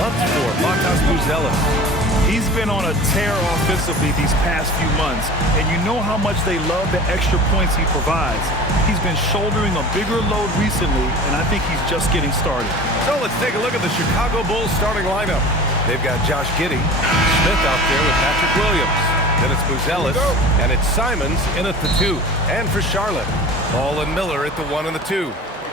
up for Buzelis. He's been on a tear offensively these past few months, and you know how much they love the extra points he provides. He's been shouldering a bigger load recently, and I think he's just getting started. So let's take a look at the Chicago Bulls starting lineup. They've got Josh Giddey, Smith out there with Patrick Williams. Then it's Buzelis, and it's Simons in at the 2. And for Charlotte, Ball and Miller at the 1 and the 2.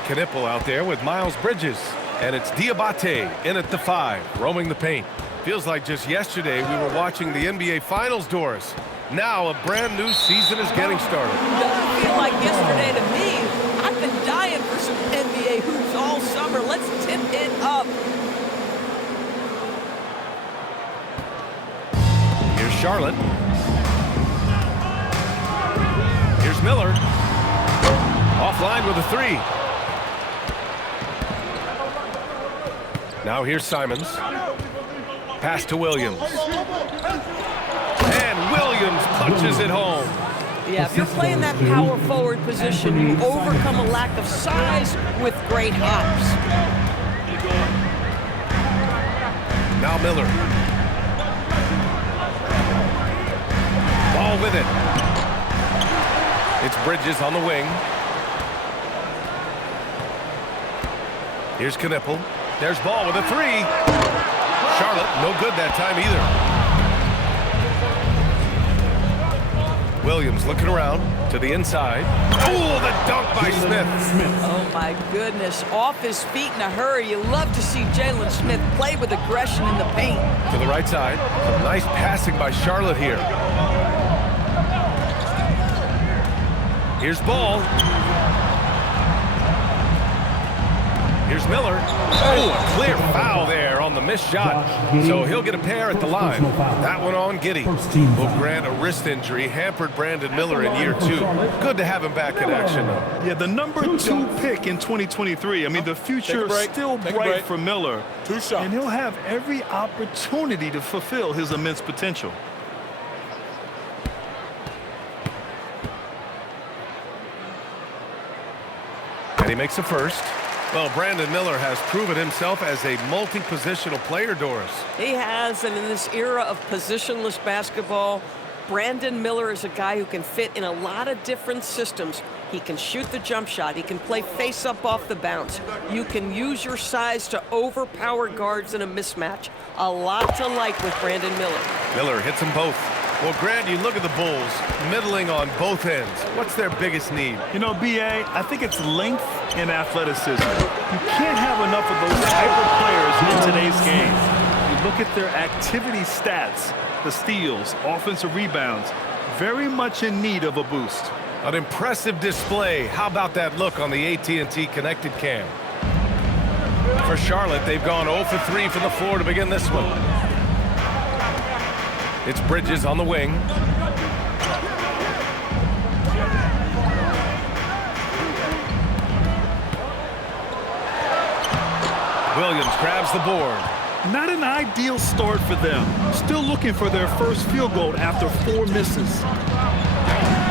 Knipple out there with Miles Bridges. And it's Diabate in at the 5, roaming the paint. Feels like just yesterday we were watching the NBA Finals, Doris. Now a brand new season is getting started. Doesn't feel like yesterday to me. I've been dying for some NBA hoops all summer. Let's tip it up. Here's Charlotte. Here's Miller. Offline with a 3. Now here's Simons. Pass to Williams. And Williams punches it home. Yeah, if you're playing that power forward position, you overcome a lack of size with great hops. Now Miller. Ball with it. It's Bridges on the wing. Here's Knipple. There's Ball with a 3. Charlotte, no good that time either. Williams looking around to the inside. Oh, the dunk by Smith. Oh, my goodness. Off his feet in a hurry. You love to see Jalen Smith play with aggression in the paint. To the right side. Some nice passing by Charlotte here. Here's Ball. Here's Miller. Oh, a clear foul there on the missed shot. So he'll get a pair at the line. That one on Giddey. Will grant a wrist injury. Hampered Brandon Miller in year 2. Good to have him back in action, though. Yeah, the number 2 pick in 2023. I mean, the future is still bright for Miller. 2 shots. And he'll have every opportunity to fulfill his immense potential. And he makes a first. Well, Brandon Miller has proven himself as a multi-positional player, Doris. He has, and in this era of positionless basketball, Brandon Miller is a guy who can fit in a lot of different systems. He can shoot the jump shot. He can play face-up off the bounce. You can use your size to overpower guards in a mismatch. A lot to like with Brandon Miller. Miller hits them both. Well, Grant, you look at the Bulls, middling on both ends. What's their biggest need? You know, B.A., I think it's length and athleticism. You can't have enough of those type of players in today's game. You look at their activity stats, the steals, offensive rebounds, very much in need of a boost. An impressive display. How about that look on the AT&T connected cam? For Charlotte, they've gone 0 for 3 from the floor to begin this one. It's Bridges on the wing. Williams grabs the board. Not an ideal start for them. Still looking for their first field goal after 4 misses.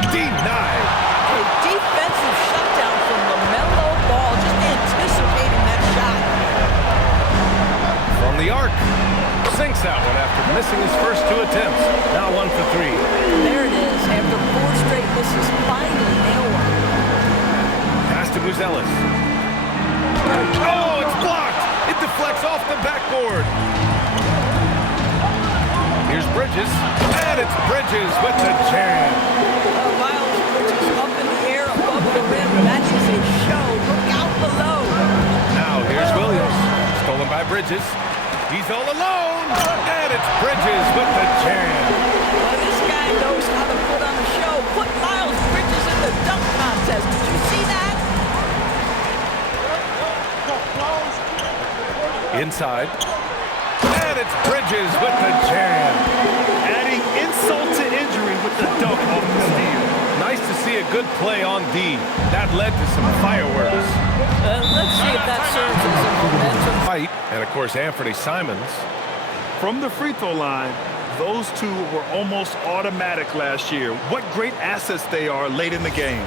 Denied. A defensive shutdown from LaMelo Ball, just anticipating that shot. From the arc. Sinks that one after missing his first 2 attempts. Now 1 for 3. There it is. After 4 straight misses, finally nail one. Pass to Buzelis. Oh, it's blocked. It deflects off the backboard. Here's Bridges. And it's Bridges with the jam. Miles Bridges up in the air above the rim. That is a show. Look out below. Now here's Williams. Stolen by Bridges. He's all alone. And it's Bridges with the jam. Well, this guy knows how to put on a show. Put Miles Bridges in the dunk contest. Did you see that? Inside. And it's Bridges with the jam. Adding insult to injury with the dunk off the steal. Nice to see a good play on D. That led to some fireworks. Let's see if that serves as a momentum. Fight. And, of course, Anfernee Simons. From the free throw line, those two were almost automatic last year. What great assets they are late in the game.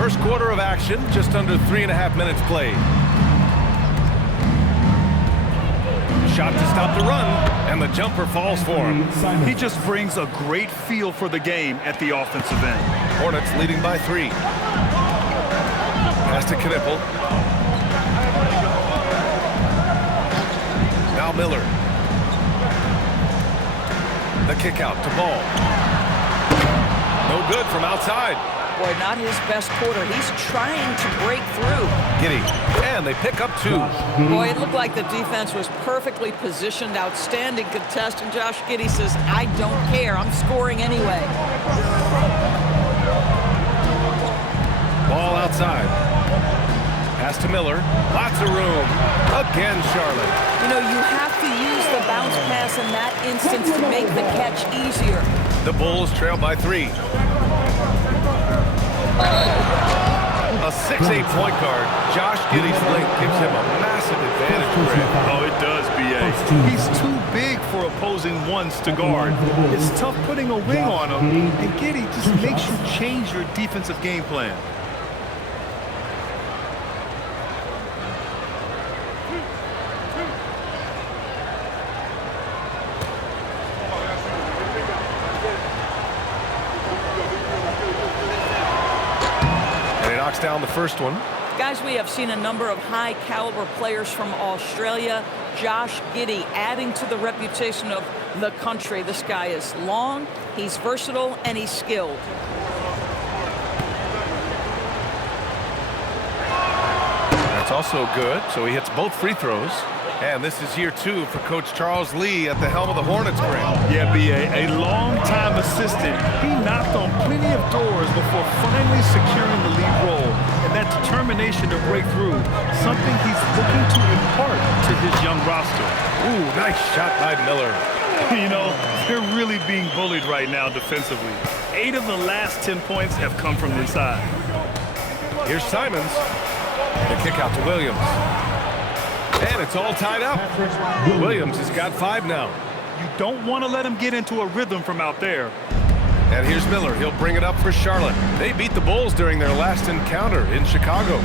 First quarter of action, just under 3.5 minutes played. Shot to stop the run, and the jumper falls for him. He just brings a great feel for the game at the offensive end. Hornets leading by 3. Pass to Knipple. Now Miller. The kick out to Ball. No good from outside. Boy, not his best quarter. He's trying to break through. Giddey, and they pick up 2. Boy, it looked like the defense was perfectly positioned. Outstanding contest, and Josh Giddey says, I don't care. I'm scoring anyway. Ball outside. Pass to Miller. Lots of room. Again, Charlotte. You know, you have to use the bounce pass in that instance to make the catch easier. The Bulls trail by 3. A 6'8" point guard, Josh Giddey's length gives him a massive advantage, Greg. Oh, it does, B.A. He's too big for opposing ones to guard. It's tough putting a wing on him, and Giddey just makes you change your defensive game plan. Down the first one. Guys, we have seen a number of high-caliber players from Australia. Josh Giddey adding to the reputation of the country. This guy is long, he's versatile, and he's skilled. That's also good, so he hits both free throws. And this is year 2 for Coach Charles Lee at the helm of the Hornets, Greg. Yeah, B.A., a long-time assistant. He knocked on plenty of doors before finally securing the lead role. And that determination to break through, something he's looking to impart to his young roster. Ooh, nice shot by Miller. You know, they're really being bullied right now defensively. 8 of the last 10 points have come from inside. Here's Simons. The kick out to Williams. And it's all tied up. Williams has got 5 now. You don't want to let him get into a rhythm from out there. And here's Miller. He'll bring it up for Charlotte. They beat the Bulls during their last encounter in Chicago.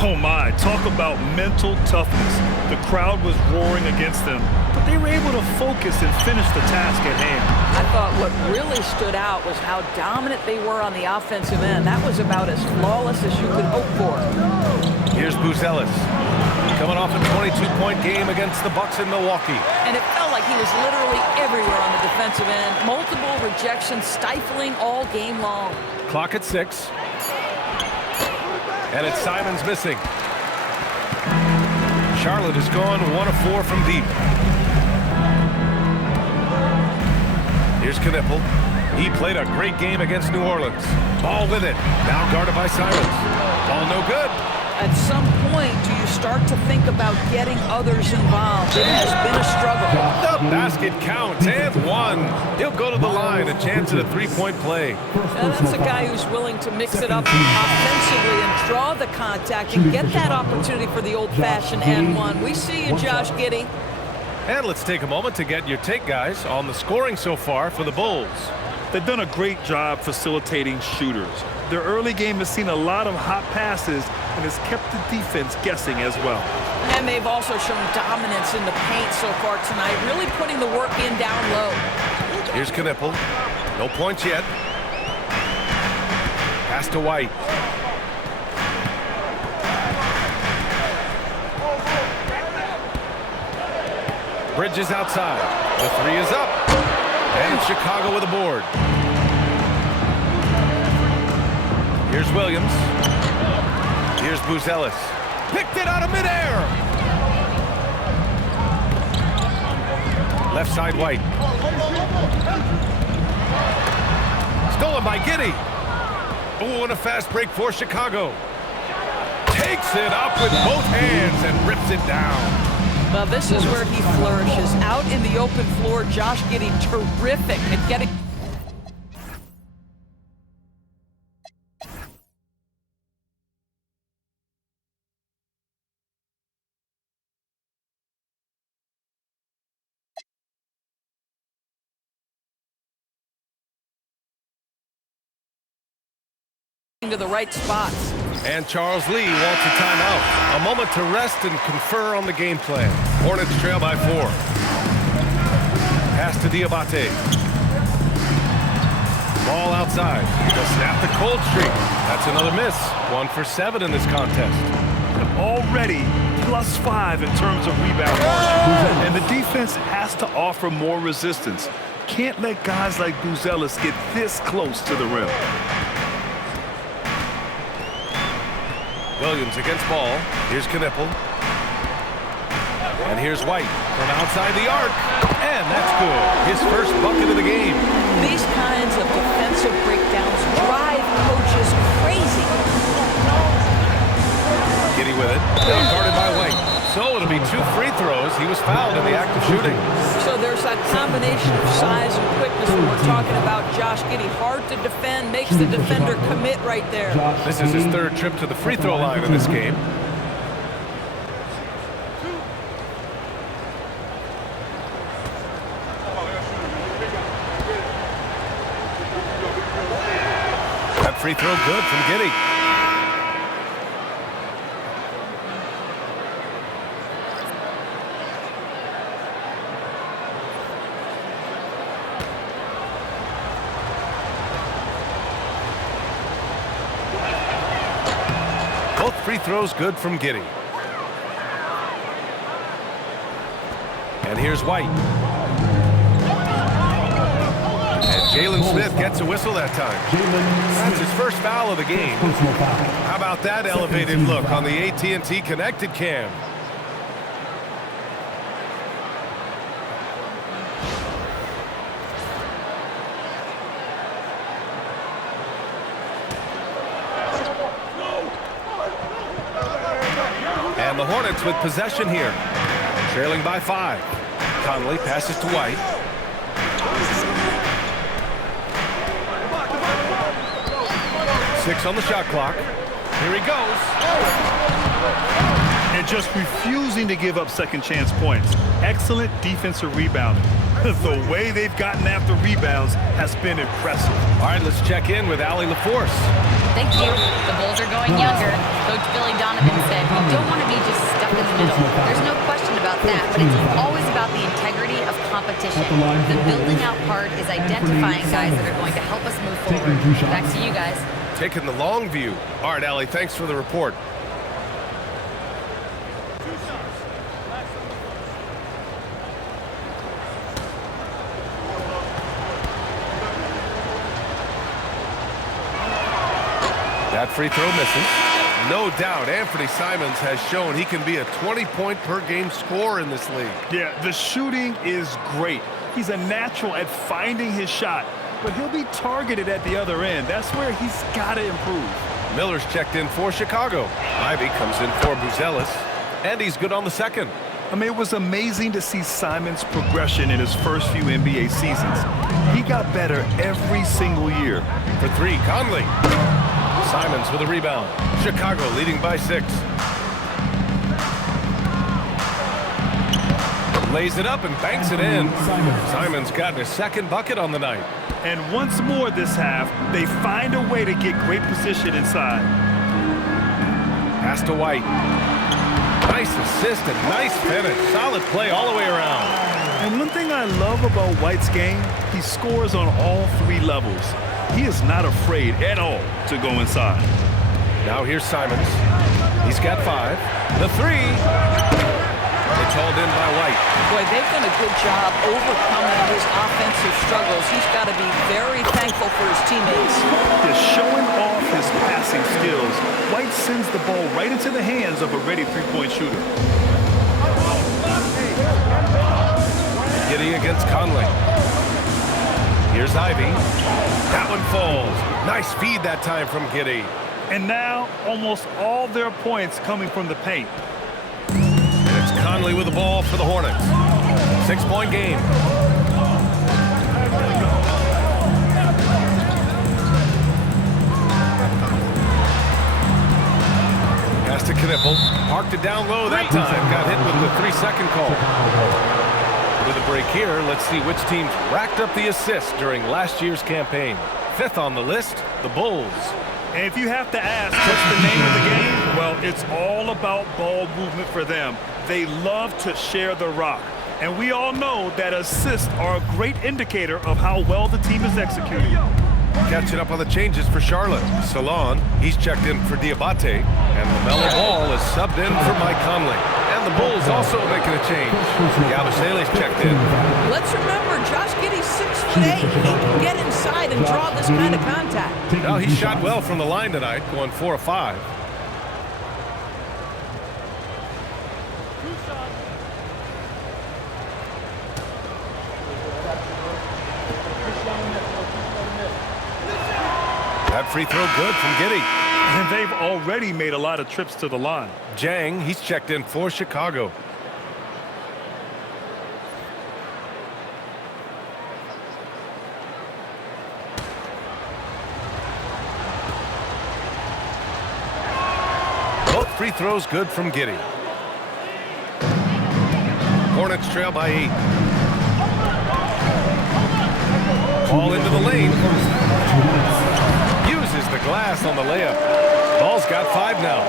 Oh, my. Talk about mental toughness. The crowd was roaring against them, but they were able to focus and finish the task at hand. I thought what really stood out was how dominant they were on the offensive end. That was about as flawless as you could hope for. Here's Buzelis. Coming off a 22-point game against the Bucks in Milwaukee. And it felt like he was literally everywhere on the defensive end. Multiple rejections, stifling all game long. Clock at 6. And it's Simons missing. Charlotte has gone 1 of 4 from deep. Here's Knipple. He played a great game against New Orleans. Ball with it. Now guarded by Simons. Ball no good. At some point, do you start to think about getting others involved? It has been a struggle. The basket counts, and 1. He'll go to the line, a chance at a 3-point play. Now, that's a guy who's willing to mix it up offensively and draw the contact and get that opportunity for the old-fashioned and 1. We see you, Josh Giddey. And let's take a moment to get your take, guys, on the scoring so far for the Bulls. They've done a great job facilitating shooters. Their early game has seen a lot of hot passes and has kept the defense guessing as well. And they've also shown dominance in the paint so far tonight, really putting the work in down low. Here's Knipple. No points yet. Pass to White. Bridges outside. The 3 is up. And Chicago with a board. Here's Williams. Here's Buzelis. Picked it out of midair. Left side White. Stolen by Giddey. Oh, and a fast break for Chicago. Takes it up with both hands and rips it down. Well, this is where he flourishes. Out in the open floor, Josh Giddey terrific at getting to the right spots. And Charles Lee wants a timeout. A moment to rest and confer on the game plan. Hornets trail by 4. Pass to Diabate. Ball outside. They'll snap the cold streak. That's another miss. 1 for 7 in this contest. Already +5 in terms of rebound margin. And the defense has to offer more resistance. Can't let guys like Buzelis get this close to the rim. Williams against ball. Here's Knippel. And here's White from outside the arc. And that's good. His first bucket of the game. These kinds of defensive breakdowns drive coaches crazy. Giddey with it. Guarded by White. So it'll be 2 free throws. He was fouled in the act of shooting. So there's that combination of size and quickness when we're talking about Josh Giddey. Hard to defend, makes the defender commit right there. This is his 3rd trip to the free throw line in this game. That free throw good from Giddey. Free throws good from Giddey. And here's White. And Jalen Smith gets a whistle that time. That's his first foul of the game. How about that elevated look on the AT&T Connected Cam? And the Hornets with possession here. Trailing by 5. Conley passes to White. Six on the shot clock. Here he goes. And just refusing to give up second chance points. Excellent defensive rebounding. The way they've gotten after rebounds has been impressive. All right, let's check in with Allie LaForce. Thank you. The Bulls are going younger. Coach Billy Donovan said, "We don't want to be just stuck in the middle." There's no question about that, but it's always about the integrity of competition. The building out part is identifying guys that are going to help us move forward. Back to you guys. Taking the long view. All right, Allie, thanks for the report. That free throw misses. No doubt, Anfernee Simons has shown he can be a 20-point-per-game scorer in this league. Yeah, the shooting is great. He's a natural at finding his shot, but he'll be targeted at the other end. That's where he's got to improve. Miller's checked in for Chicago. Ivey comes in for Buzelis, and he's good on the second. I mean, it was amazing to see Simons' progression in his first few NBA seasons. He got better every single year. For 3, Conley. Simons with a rebound. Chicago leading by 6. Lays it up and banks it in. Simons got his second bucket on the night. And once more this half, they find a way to get great position inside. Pass to White. Nice assist and nice finish. Solid play all the way around. And one thing I love about White's game, he scores on all 3 levels. He is not afraid at all to go inside. Now here's Simons. He's got 5. The 3. It's hauled in by White. Boy, they've done a good job overcoming his offensive struggles. He's got to be very thankful for his teammates. Just showing off his passing skills, White sends the ball right into the hands of a ready three-point shooter. Giddey against Conley. Here's Ivey. That one falls. Nice feed that time from Giddey. And now, almost all their points coming from the paint. And it's Conley with the ball for the Hornets. 6-point game. Pass to Knippel. Parked it down low that time. Got hit with the 3-second call. With a break here, let's see which teams racked up the assists during last year's campaign. fifth on the list, the Bulls. And if you have to ask what's the name of the game, well, it's all about ball movement for them. They love to share the rock. And we all know that assists are a great indicator of how well the team is executing. Catching up on the changes for Charlotte. Salon, he's checked in for Diabate. And LaMelo Ball is subbed in for Mike Conley. And the Bulls also making a change. Yabusele's checked in. Let's remember, Josh Giddey's 6'8". He can get inside and draw this kind of contact. Well, he shot well from the line tonight, going 4 of 5. That free throw good from Giddey. And they've already made a lot of trips to the line. Jang, he's checked in for Chicago. Both free throws good from Giddey. Hornets trail by 8. Ball into the lane. Uses the glass on the layup. Ball's got 5 now.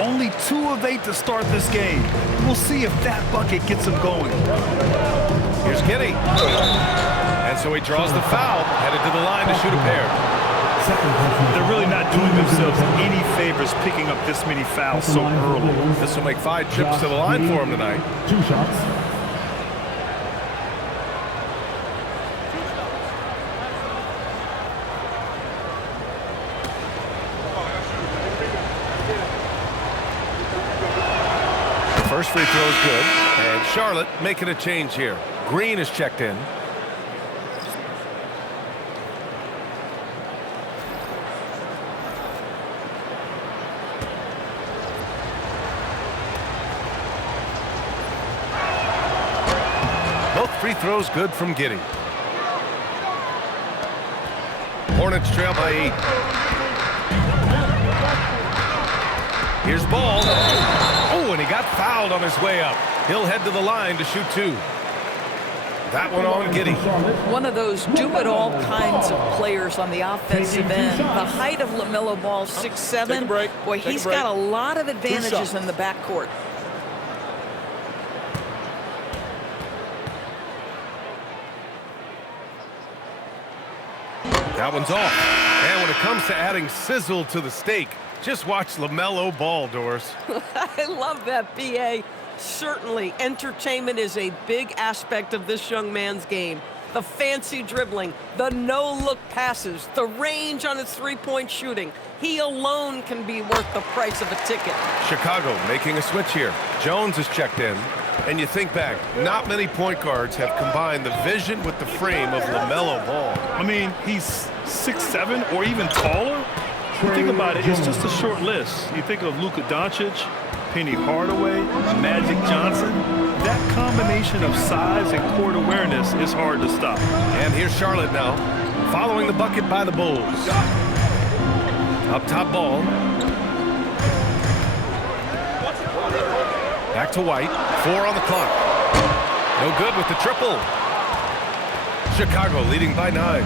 Only 2 of 8 to start this game. We'll see if that bucket gets him going. Here's Giddey. And so he draws the foul, headed to the line to shoot a pair. They're really not doing themselves any favors picking up this many fouls so early. This will make 5 trips to the line for him tonight. 2 shots. First free throw is good, and Charlotte making a change here. Green is checked in. Both free throws good from Giddey. Hornets trail by 8. Here's Ball. Oh, and he got fouled on his way up. He'll head to the line to shoot 2. That one on Giddey. One of those do-it-all kinds of players on the offensive end. The height of LaMelo Ball, 6'7". Boy, he's got a lot of advantages in the backcourt. That one's off. And when it comes to adding sizzle to the steak, just watch LaMelo Ball, Doris. I love that, PA. Certainly, entertainment is a big aspect of this young man's game. The fancy dribbling, the no-look passes, the range on his three-point shooting. He alone can be worth the price of a ticket. Chicago making a switch here. Jones is checked in. And you think back, not many point guards have combined the vision with the frame of LaMelo Ball. I mean, he's 6'7" or even taller. You think about it, it's just a short list. You think of Luka Doncic, Penny Hardaway, Magic Johnson. That combination of size and court awareness is hard to stop. And here's Charlotte now, following the bucket by the Bulls. Up top Ball. Back to White, 4 on the clock. No good with the triple. Chicago leading by 9.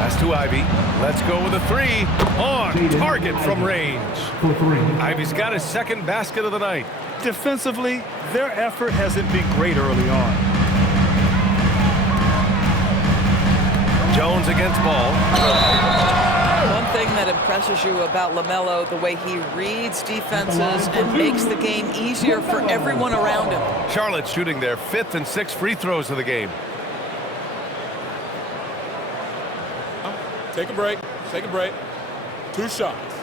Pass to Ivey. Let's go with a 3. On target from range. Ivey's got his second basket of the night. Defensively, their effort hasn't been great early on. Jones against Ball. One thing that impresses you about LaMelo, the way he reads defenses and makes the game easier for everyone around him. Charlotte shooting their 5th and 6th free throws of the game. Take a break. Take a break. 2 shots.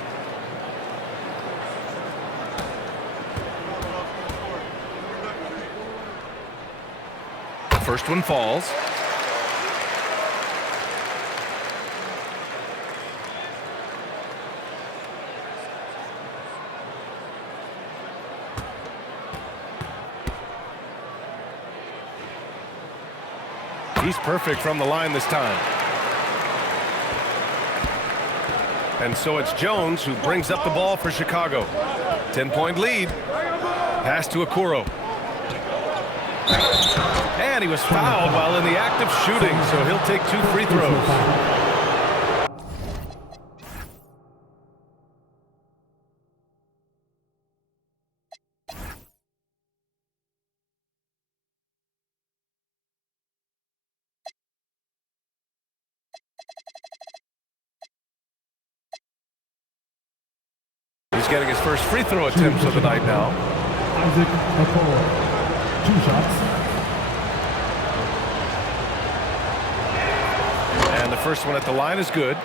First one falls. He's perfect from the line this time. And so it's Jones who brings up the ball for Chicago. 10-point lead. Pass to Okoro. And he was fouled while in the act of shooting, so he'll take 2 free throws. He's getting his first free throw attempts of the night now. 2 shots. And the first one at the line is good.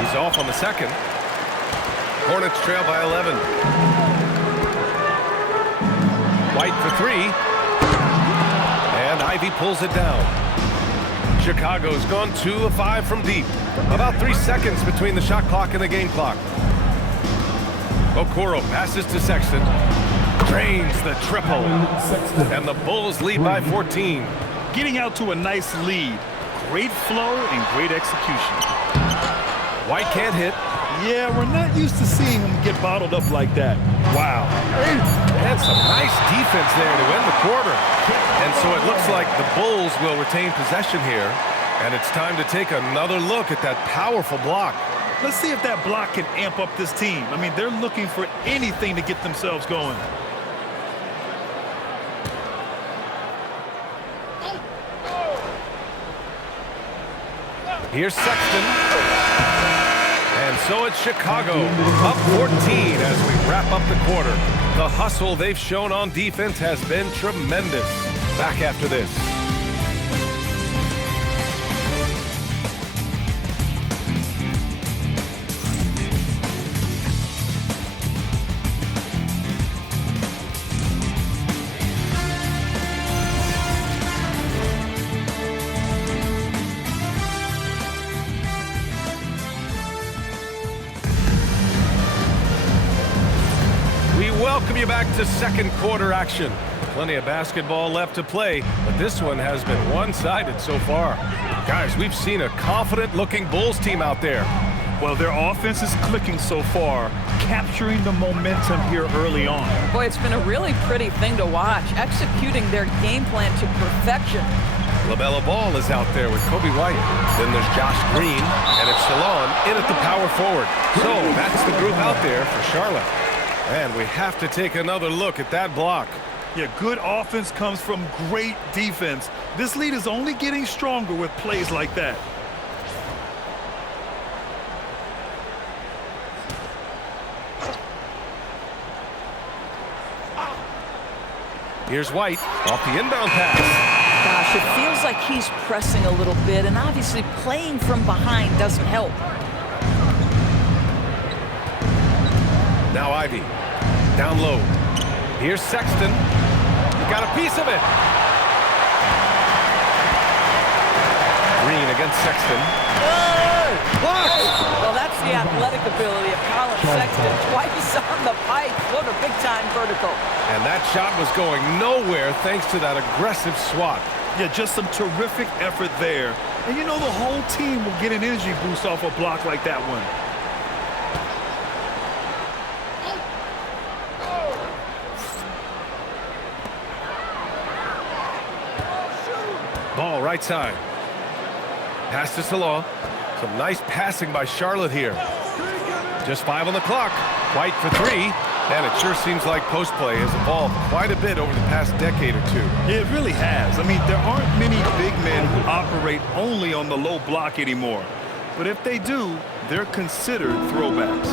He's off on the second. Hornets trail by 11. White for 3. And Ivey pulls it down. Chicago's gone 2 of 5 from deep. About 3 seconds between the shot clock and the game clock. Okoro passes to Sexton. Drains the triple. And the Bulls lead by 14. Getting out to a nice lead. Great flow and great execution. White can't hit. Yeah, we're not used to seeing him get bottled up like that. Wow. And some nice defense there to end the quarter. And so it looks like the Bulls will retain possession here. And it's time to take another look at that powerful block. Let's see if that block can amp up this team. I mean, they're looking for anything to get themselves going. Here's Sexton. And so it's Chicago, up 14 as we wrap up the quarter. The hustle they've shown on defense has been tremendous. Back after this. Welcome you back to second quarter action. Plenty of basketball left to play, but this one has been one-sided so far. Guys, we've seen a confident-looking Bulls team out there. Well, their offense is clicking so far, capturing the momentum here early on. Boy, it's been a really pretty thing to watch, executing their game plan to perfection. LaMelo Ball is out there with Coby White. Then there's Josh Green, and it's Stallone in at the power forward. So that's the group out there for Charlotte. And we have to take another look at that block. Yeah, good offense comes from great defense. This lead is only getting stronger with plays like that. Here's White off the inbound pass. Gosh, it feels like he's pressing a little bit, and obviously playing from behind doesn't help. Now Ivey, down low. Here's Sexton. He got a piece of it. Green against Sexton. Blocked! Well, that's the athletic ability of Colin Sexton. Twice on the pipe. What a big-time vertical. And that shot was going nowhere thanks to that aggressive swat. Yeah, just some terrific effort there. And you know the whole team will get an energy boost off a block like that one. Ball right side. Pass to Salah. Some nice passing by Charlotte here. Just 5 on the clock. White for 3. And it sure seems like post play has evolved quite a bit over the past decade or two. It really has. I mean, there aren't many big men who operate only on the low block anymore. But if they do, they're considered throwbacks.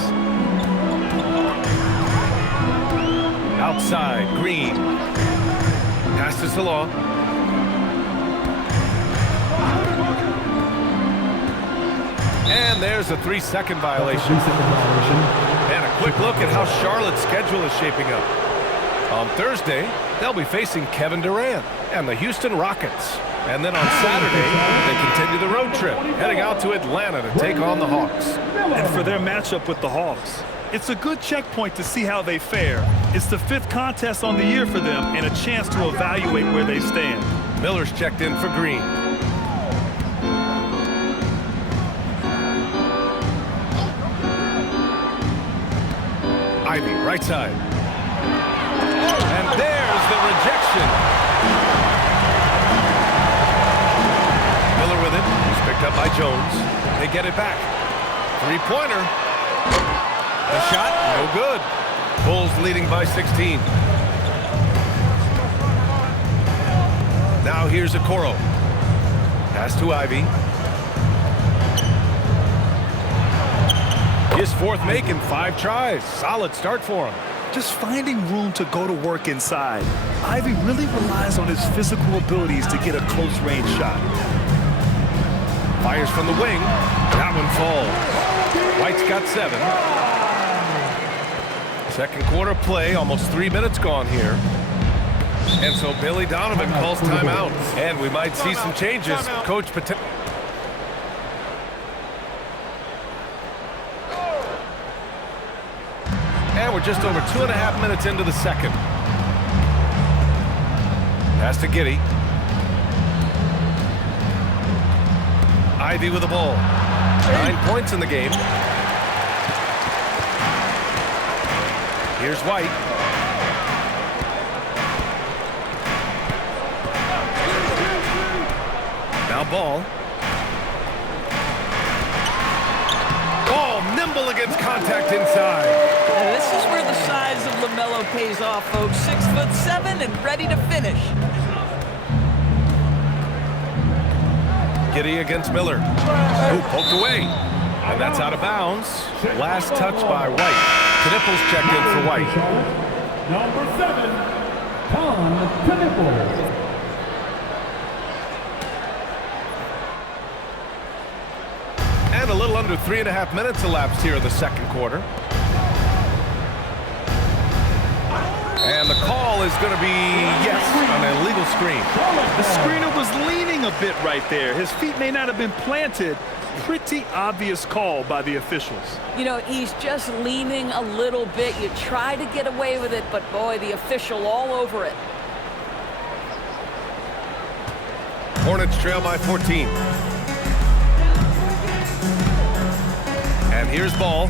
Outside, Green. Pass to Salah. And there's a 3-second violation. And a quick look at how Charlotte's schedule is shaping up. On Thursday, they'll be facing Kevin Durant and the Houston Rockets. And then on Saturday, they continue the road trip, heading out to Atlanta to take on the Hawks. And for their matchup with the Hawks, It's a good checkpoint to see how they fare. It's the 5th contest on the year for them and a chance to evaluate where they stand. Miller's checked in for Green. Ivey, right side. And there's the rejection. Miller with it. He's picked up by Jones. They get it back. Three-pointer. The shot, no good. Bulls leading by 16. Now here's Okoro. Pass to Ivey. His 4th make in 5 tries. Solid start for him. Just finding room to go to work inside. Ivey really relies on his physical abilities to get a close-range shot. Fires from the wing. That one falls. White's got 7. Second quarter play, almost 3 minutes gone here. And so Billy Donovan calls timeout. And we might see some changes. Coach And we're just over 2.5 minutes into the second. Pass to Giddey. Ivey with the ball. 9 points in the game. Here's White. Now Ball. Ball nimble against contact inside. And this is where the size of LaMelo pays off, folks. 6'7" and ready to finish. Giddey against Miller. Ooh, poked away. And that's out of bounds. Last touch by White. Knipples checked in for White. Number 7, Knipples. And a little under 3.5 minutes elapsed here in the second quarter. And the call is going to be, yes, an illegal screen. The screener was leaning a bit right there. His feet may not have been planted. Pretty obvious call by the officials. You know, he's just leaning a little bit. You try to get away with it, but boy, the official all over it. Hornets trail by 14. And here's Ball.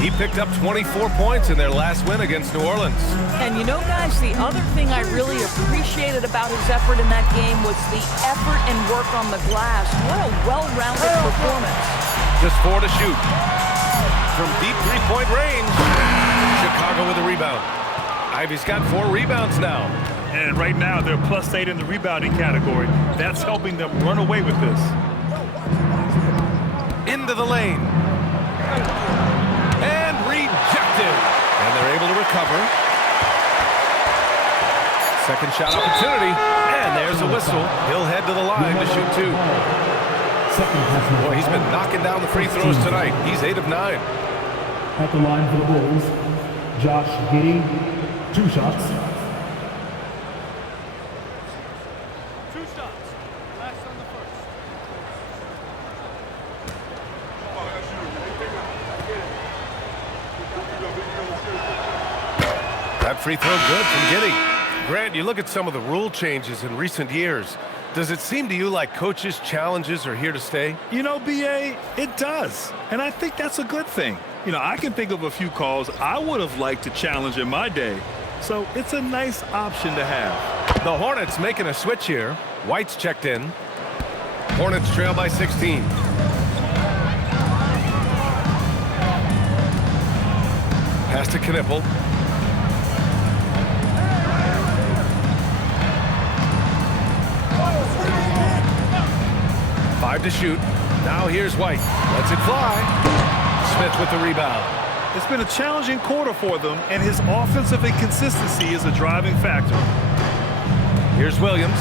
He picked up 24 points in their last win against New Orleans. And you know, guys, the other thing I really appreciated about his effort in that game was the effort and work on the glass. What a well-rounded performance. Just 4 to shoot. From deep three-point range, Chicago with a rebound. Ivey's got 4 rebounds now. And right now, they're +8 in the rebounding category. That's helping them run away with this. Into the lane. And rejected. And they're able to recover. Second shot opportunity. And there's a whistle. He'll head to the line to shoot 2. Boy, he's been knocking down the free throws tonight. He's 8 of 9. At the line for the Bulls, Josh Giddey, 2 shots. 2 shots. Last on the first. That free throw good from Giddey. Grant, you look at some of the rule changes in recent years. Does it seem to you like coaches' challenges are here to stay? You know, B.A., it does. And I think that's a good thing. You know, I can think of a few calls I would have liked to challenge in my day. So it's a nice option to have. The Hornets making a switch here. White's checked in. Hornets trail by 16. Pass to Knipple. Five to shoot. Now here's White. Lets it fly. Smith with the rebound. It's been a challenging quarter for them, and his offensive inconsistency is a driving factor. Here's Williams.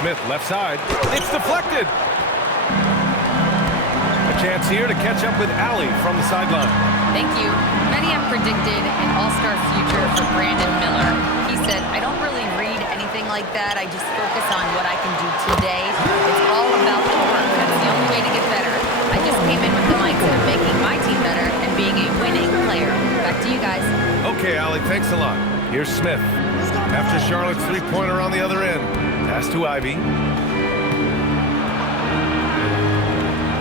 Smith left side. It's deflected. A chance here to catch up with Allie from the sideline. Thank you. Many have predicted an all-star future for Brandon Miller. He said, I don't really read anything like that. I just focus on what I can do today. It's all about the work. That's the only way to get better. I just came in with the mindset mindset of making my team better and being a winning player. Back to you guys. Okay, Allie, thanks a lot. Here's Smith. After Charlotte's three-pointer on the other end. Pass to Ivey.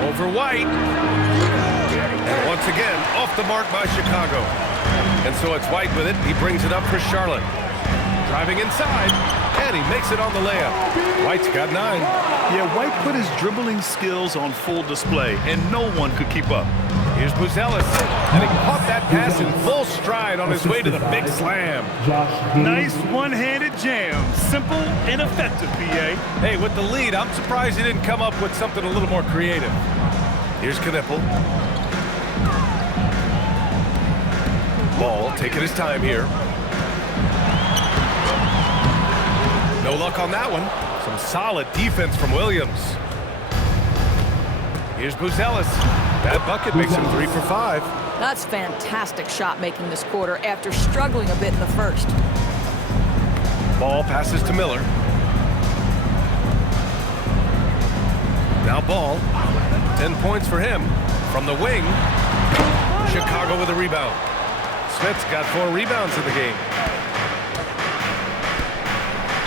Over White. And once again, off the mark by Chicago. And so it's White with it. He brings it up for Charlotte. Driving inside, and he makes it on the layup. White's got 9. Yeah, White put his dribbling skills on full display, and no one could keep up. Here's Buzelis, and he caught that pass in full stride on his way to the big slam. Nice one-handed jam. Simple and effective, BA. Hey, with the lead, I'm surprised he didn't come up with something a little more creative. Here's Knipple. Ball taking his time here. No luck on that one. Some solid defense from Williams. Here's Buzelis. That bucket makes him 3 for 5. That's fantastic shot making this quarter after struggling a bit in the first. Ball passes to Miller. Now Ball. 10 points for him. From the wing. Chicago with a rebound. Smith's got 4 rebounds in the game.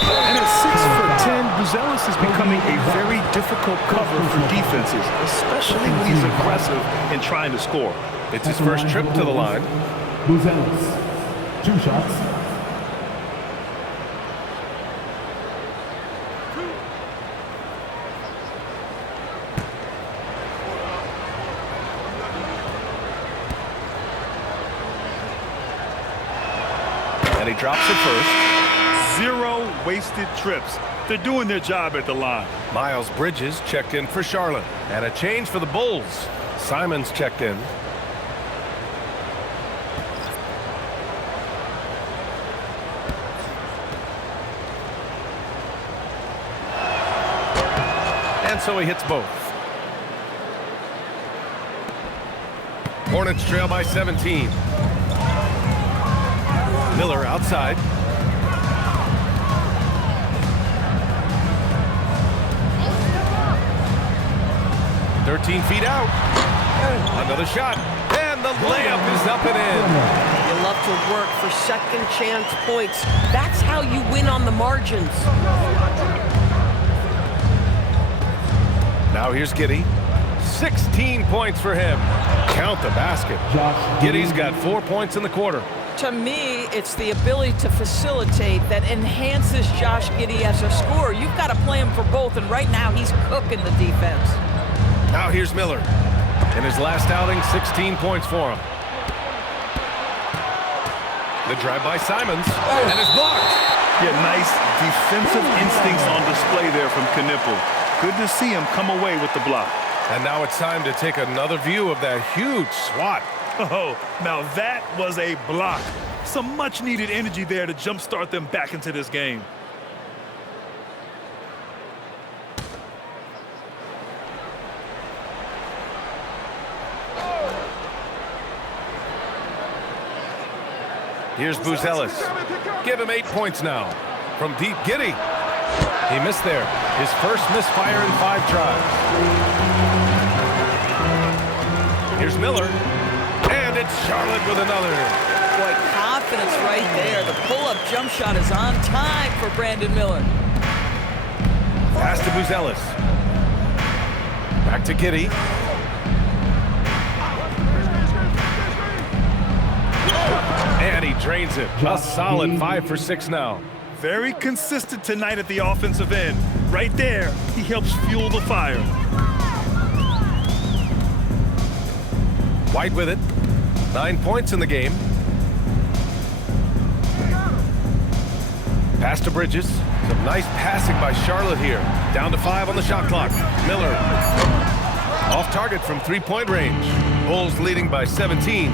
And at 6'10", Buzelis is becoming a very difficult cover for defenses, especially when he's aggressive and trying to score. It's his first trip to the line. Buzelis, 2 shots. And he drops it first. 0 wasted trips. They're doing their job at the line. Miles Bridges checked in for Charlotte. And a change for the Bulls. Simons checked in. And so he hits both. Hornets trail by 17. Miller outside. 13 feet out. Another shot. And the layup is up and in. You love to work for second chance points. That's how you win on the margins. Now here's Giddey. 16 points for him. Count the basket. Giddey's got 4 points in the quarter. To me, it's the ability to facilitate that enhances Josh Giddey as a scorer. You've got to play him for both, and right now he's cooking the defense. Now here's Miller. In his last outing, 16 points for him. The drive by Simons, and it's blocked. Yeah, nice defensive instincts on display there from Knipple. Good to see him come away with the block. And now it's time to take another view of that huge swat. Oh, now that was a block. Some much-needed energy there to jumpstart them back into this game. Here's Buzelis. Give him 8 points now. From deep, Giddey. He missed there. His first misfire in 5 tries. Here's Miller. And it's Charlotte with another. Boy, confidence right there. The pull-up jump shot is on time for Brandon Miller. Pass to Buzelis. Back to Giddey. And he drains it. A solid 5 for 6 now. Very consistent tonight at the offensive end. Right there, he helps fuel the fire. White with it. 9 points in the game. Pass to Bridges. Some nice passing by Charlotte here. Down to 5 on the shot clock. Miller. Off target from 3-point range. Bulls leading by 17.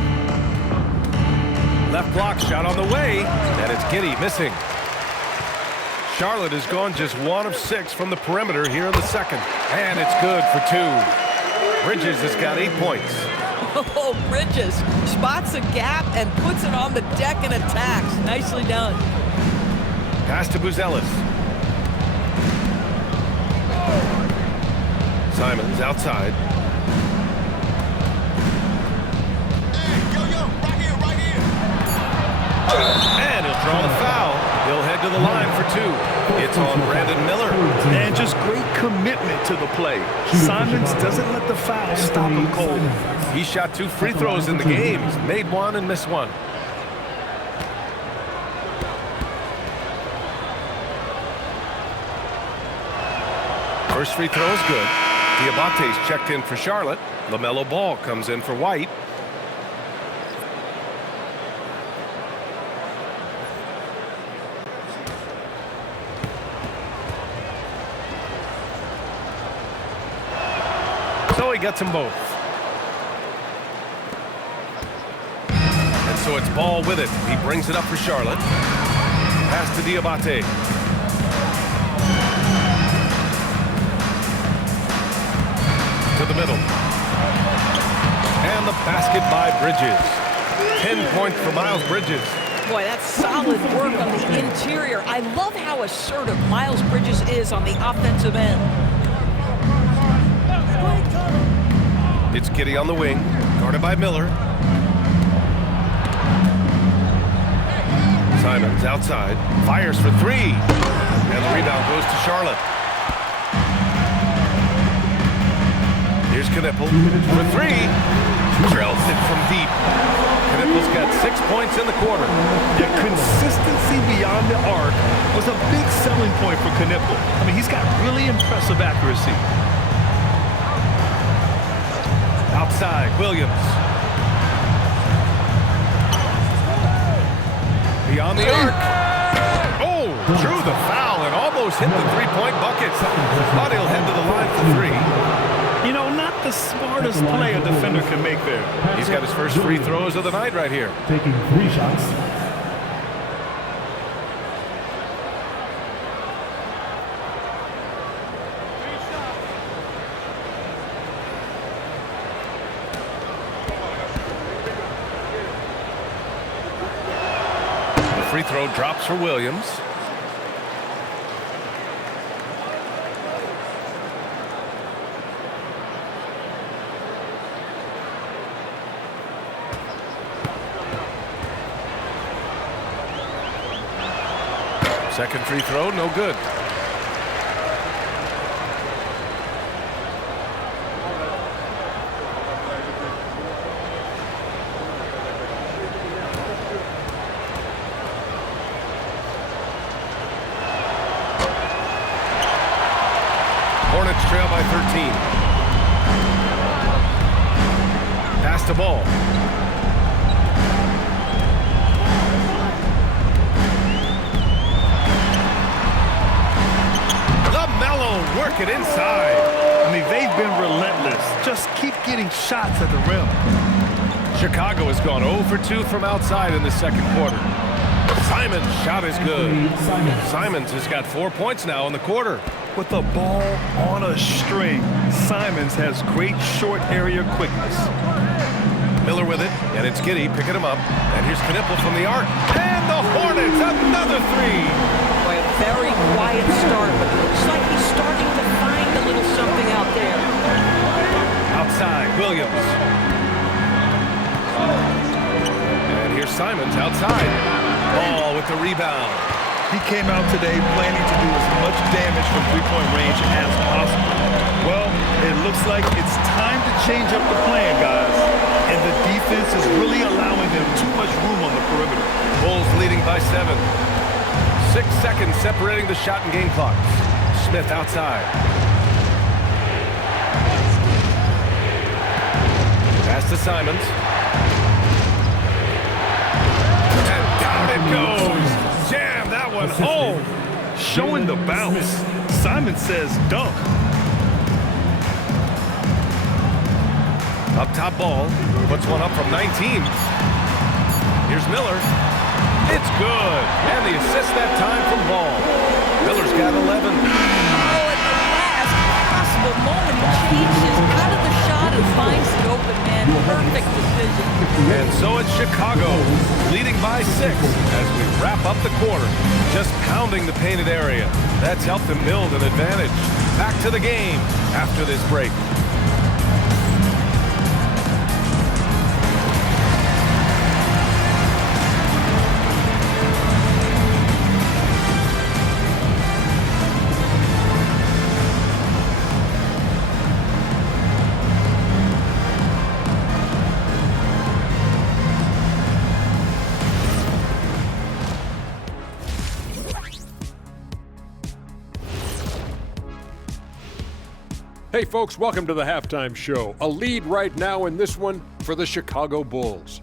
Left block shot on the way. And it's Giddey missing. Charlotte has gone just 1 of 6 from the perimeter here in the second. And it's good for 2. Bridges has got 8 points. Oh, Bridges spots a gap and puts it on the deck and attacks. Nicely done. Pass to Buzelis. Simons outside. And he'll draw the foul. He'll head to the line for 2. It's on Brandon Miller. And just great commitment to the play. Simons doesn't let the foul stop him cold. He shot 2 free throws in the game. He's made 1 and missed 1. First free throw is good. Diabate's checked in for Charlotte. LaMelo Ball comes in for White. So he gets them both. And so it's Ball with it. He brings it up for Charlotte. Pass to Diabate. To the middle. And the basket by Bridges. 10 points for Miles Bridges. Boy, that's solid work on the interior. I love how assertive Miles Bridges is on the offensive end. It's Giddey on the wing, guarded by Miller. Simons outside, fires for 3. And the rebound goes to Charlotte. Here's Knipple for 3. Drills it from deep. Knipple's got 6 points in the quarter. The consistency beyond the arc was a big selling point for Knipple. I mean, he's got really impressive accuracy. Outside, Williams. Beyond the arc. Oh, drew the foul and almost hit the 3-point bucket. But he'll head to the line for 3. You know, not the smartest play a defender can make there. He's got his first free throws of the night right here. Taking 3 shots. Free throw drops for Williams. Second free throw, no good. Hornets trail by 13. Pass the ball. LaMelo work it inside. I mean, they've been relentless. Just keep getting shots at the rim. Chicago has gone 0 for 2 from outside in the second quarter. Simons' shot is good. Simons has got 4 points now in the quarter. With the ball on a string, Simons has great short area quickness. Miller with it, and it's Giddey picking him up. And here's Knipple from the arc. And the Hornets, another 3. Boy, a very quiet start, but it looks like he's starting to find a little something out there. Outside, Williams. And here's Simons outside. Ball with the rebound. He came out today planning to do as much damage from three-point range as possible. Well, it looks like it's time to change up the plan, guys. And the defense is really allowing them too much room on the perimeter. Bulls leading by 7. 6 seconds separating the shot and game clocks. Smith outside. Pass to Simons. And down it goes. Jam that one home. Showing the bounce. Simon says dunk. Up top Ball. Puts one up from 19. Here's Miller. It's good. And the assist that time from Ball. Miller's got 11. Oh, at the last possible moment, he changes out of the shot and finds the open man. Perfect decision. And so it's Chicago leading by 6 as we wrap up the quarter. Just pounding the painted area. That's helped them build an advantage. Back to the game after this break. Hey folks, welcome to the halftime show. A lead right now in this one for the Chicago Bulls.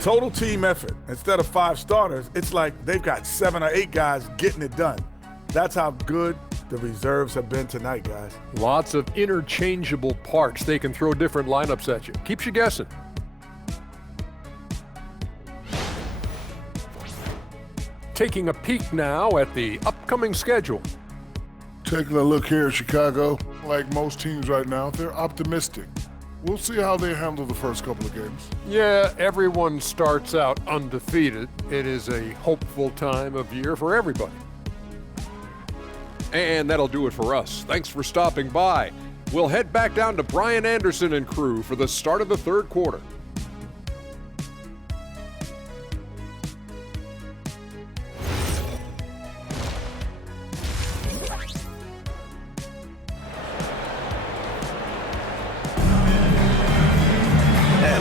Total team effort. Instead of 5 starters, it's like they've got 7 or 8 guys getting it done. That's how good the reserves have been tonight, guys. Lots of interchangeable parts. They can throw different lineups at you. Keeps you guessing. Taking a peek now at the upcoming schedule. Taking a look here at Chicago, like most teams right now, they're optimistic. We'll see how they handle the first couple of games. Yeah, everyone starts out undefeated. It is a hopeful time of year for everybody. And that'll do it for us. Thanks for stopping by. We'll head back down to Brian Anderson and crew for the start of the third quarter.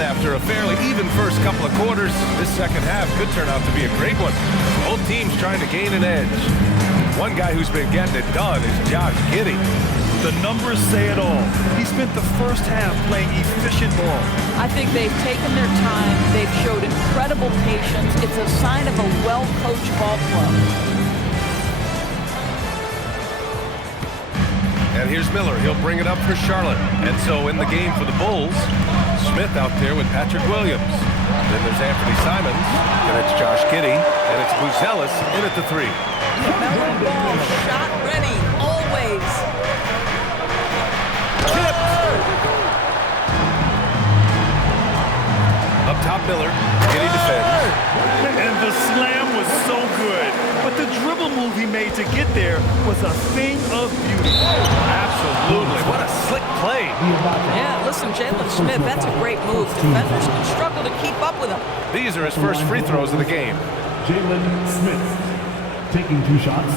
After a fairly even first couple of quarters, this second half could turn out to be a great one. Both teams trying to gain an edge. One guy who's been getting it done is Josh Giddey. The numbers say it all. He spent the first half playing efficient ball. I think they've taken their time. They've showed incredible patience. It's a sign of a well-coached ball club. And here's Miller. He'll bring it up for Charlotte. And so in the game for the Bulls, Smith out there with Patrick Williams. Then there's Anfernee Simons, and it's Josh Giddey, and it's Buzelis in at the 3. Mellow ball, shot ready, always. Tipped! Up top, Miller. Giddey defends. And the slam was so good. But the dribble move he made to get there was a thing of beauty. Absolutely. What a slick play. Yeah, listen, Jalen Smith, that's a great move. Defenders can struggle to keep up with him. These are his first free throws of the game. Jalen Smith taking 2 shots.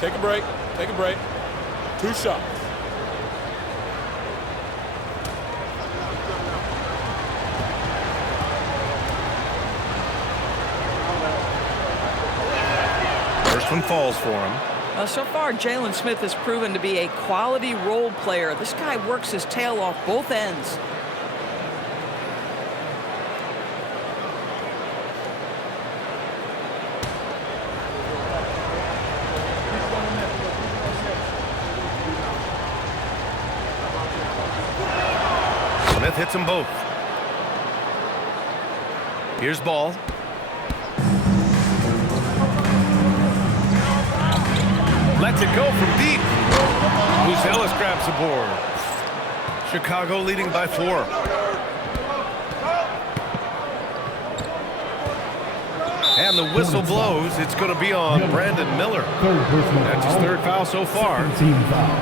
Take a break. Take a break. 2 shots. First one falls for him. So far, Jalen Smith has proven to be a quality role player. This guy works his tail off both ends. Smith hits them both. Here's ball. Lets it go from deep. Buzelis grabs the board. Chicago leading by 4. And the whistle blows. It's going to be on Brandon Miller. That's his 3rd foul so far. Team foul.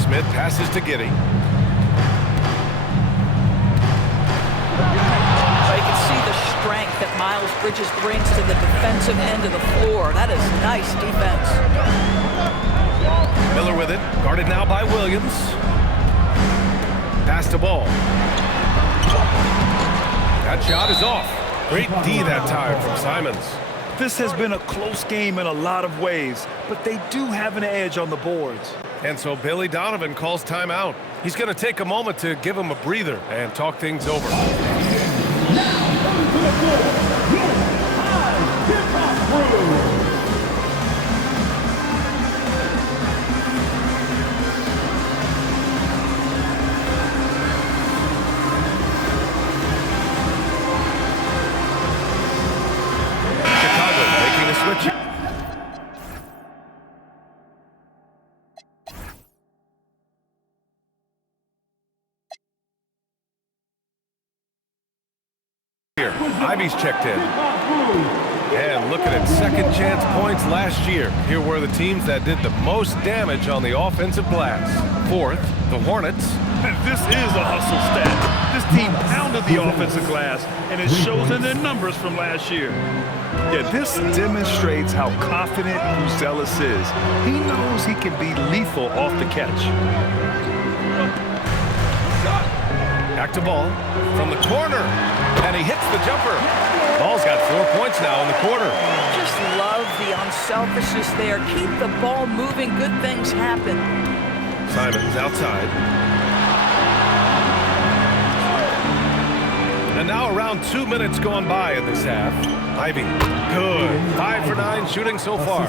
Smith passes to Giddey. You can see the strength that Miles Bridges brings to the defensive end of the floor. That is nice defense. Miller with it. Guarded now by Williams. Pass to ball. That shot is off. Great D that time from Simons. This has been a close game in a lot of ways, but they do have an edge on the boards. And so Billy Donovan calls timeout. He's going to take a moment to give him a breather and talk things over. Chicago making a switch. Ivey's checked in. And looking at second chance points last year. Here were the teams that did the most damage on the offensive glass. 4th, the Hornets. This is a hustle stat. This team pounded the offensive glass, and it shows in their numbers from last year. Yeah, this demonstrates how confident Buzelis is. He knows he can be lethal off the catch. Back to Ball from the corner, and he hits the jumper. Ball's got 4 points now in the quarter. Just love the unselfishness there. Keep the ball moving. Good things happen. Simons outside. And now around 2 minutes gone by in this half. Ivey, good. 5 for 9 shooting so far.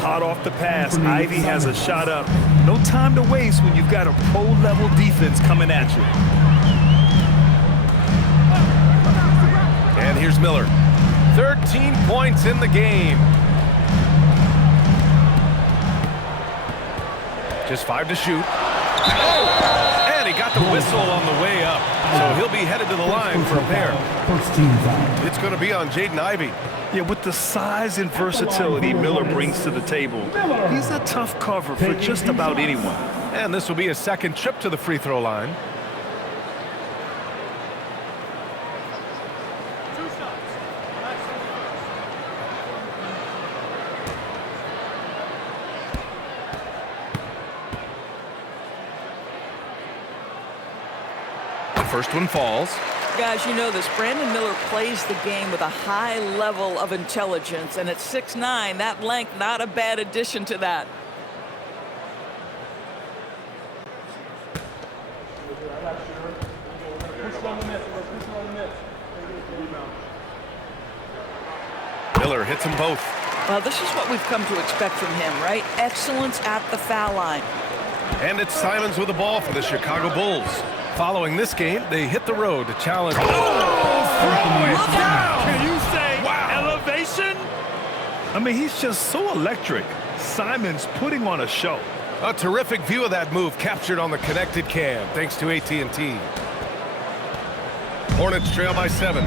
Hot off the pass. Ivey has a shot up. No time to waste when you've got a pro-level defense coming at you. And here's Miller. 13 points in the game. Just 5 to shoot. Oh! And he got the whistle on the way up. So he'll be headed to the line for a pair. It's going to be on Jaden Ivey. Yeah, with the size and versatility Miller brings to the table, he's a tough cover for just about anyone. And this will be a second trip to the free throw line. First one falls. Guys, you know this. Brandon Miller plays the game with a high level of intelligence, and at 6'9", that length, not a bad addition to that. Miller hits them both. Well, this is what we've come to expect from him, right? Excellence at the foul line. And it's Simons with the ball for the Chicago Bulls. Following this game, they hit the road to challenge. Oh, throw it down! Can you say wow. Elevation? I mean, he's just so electric. Simons putting on a show. A terrific view of that move captured on the connected cam, thanks to AT&T. Hornets trail by 7.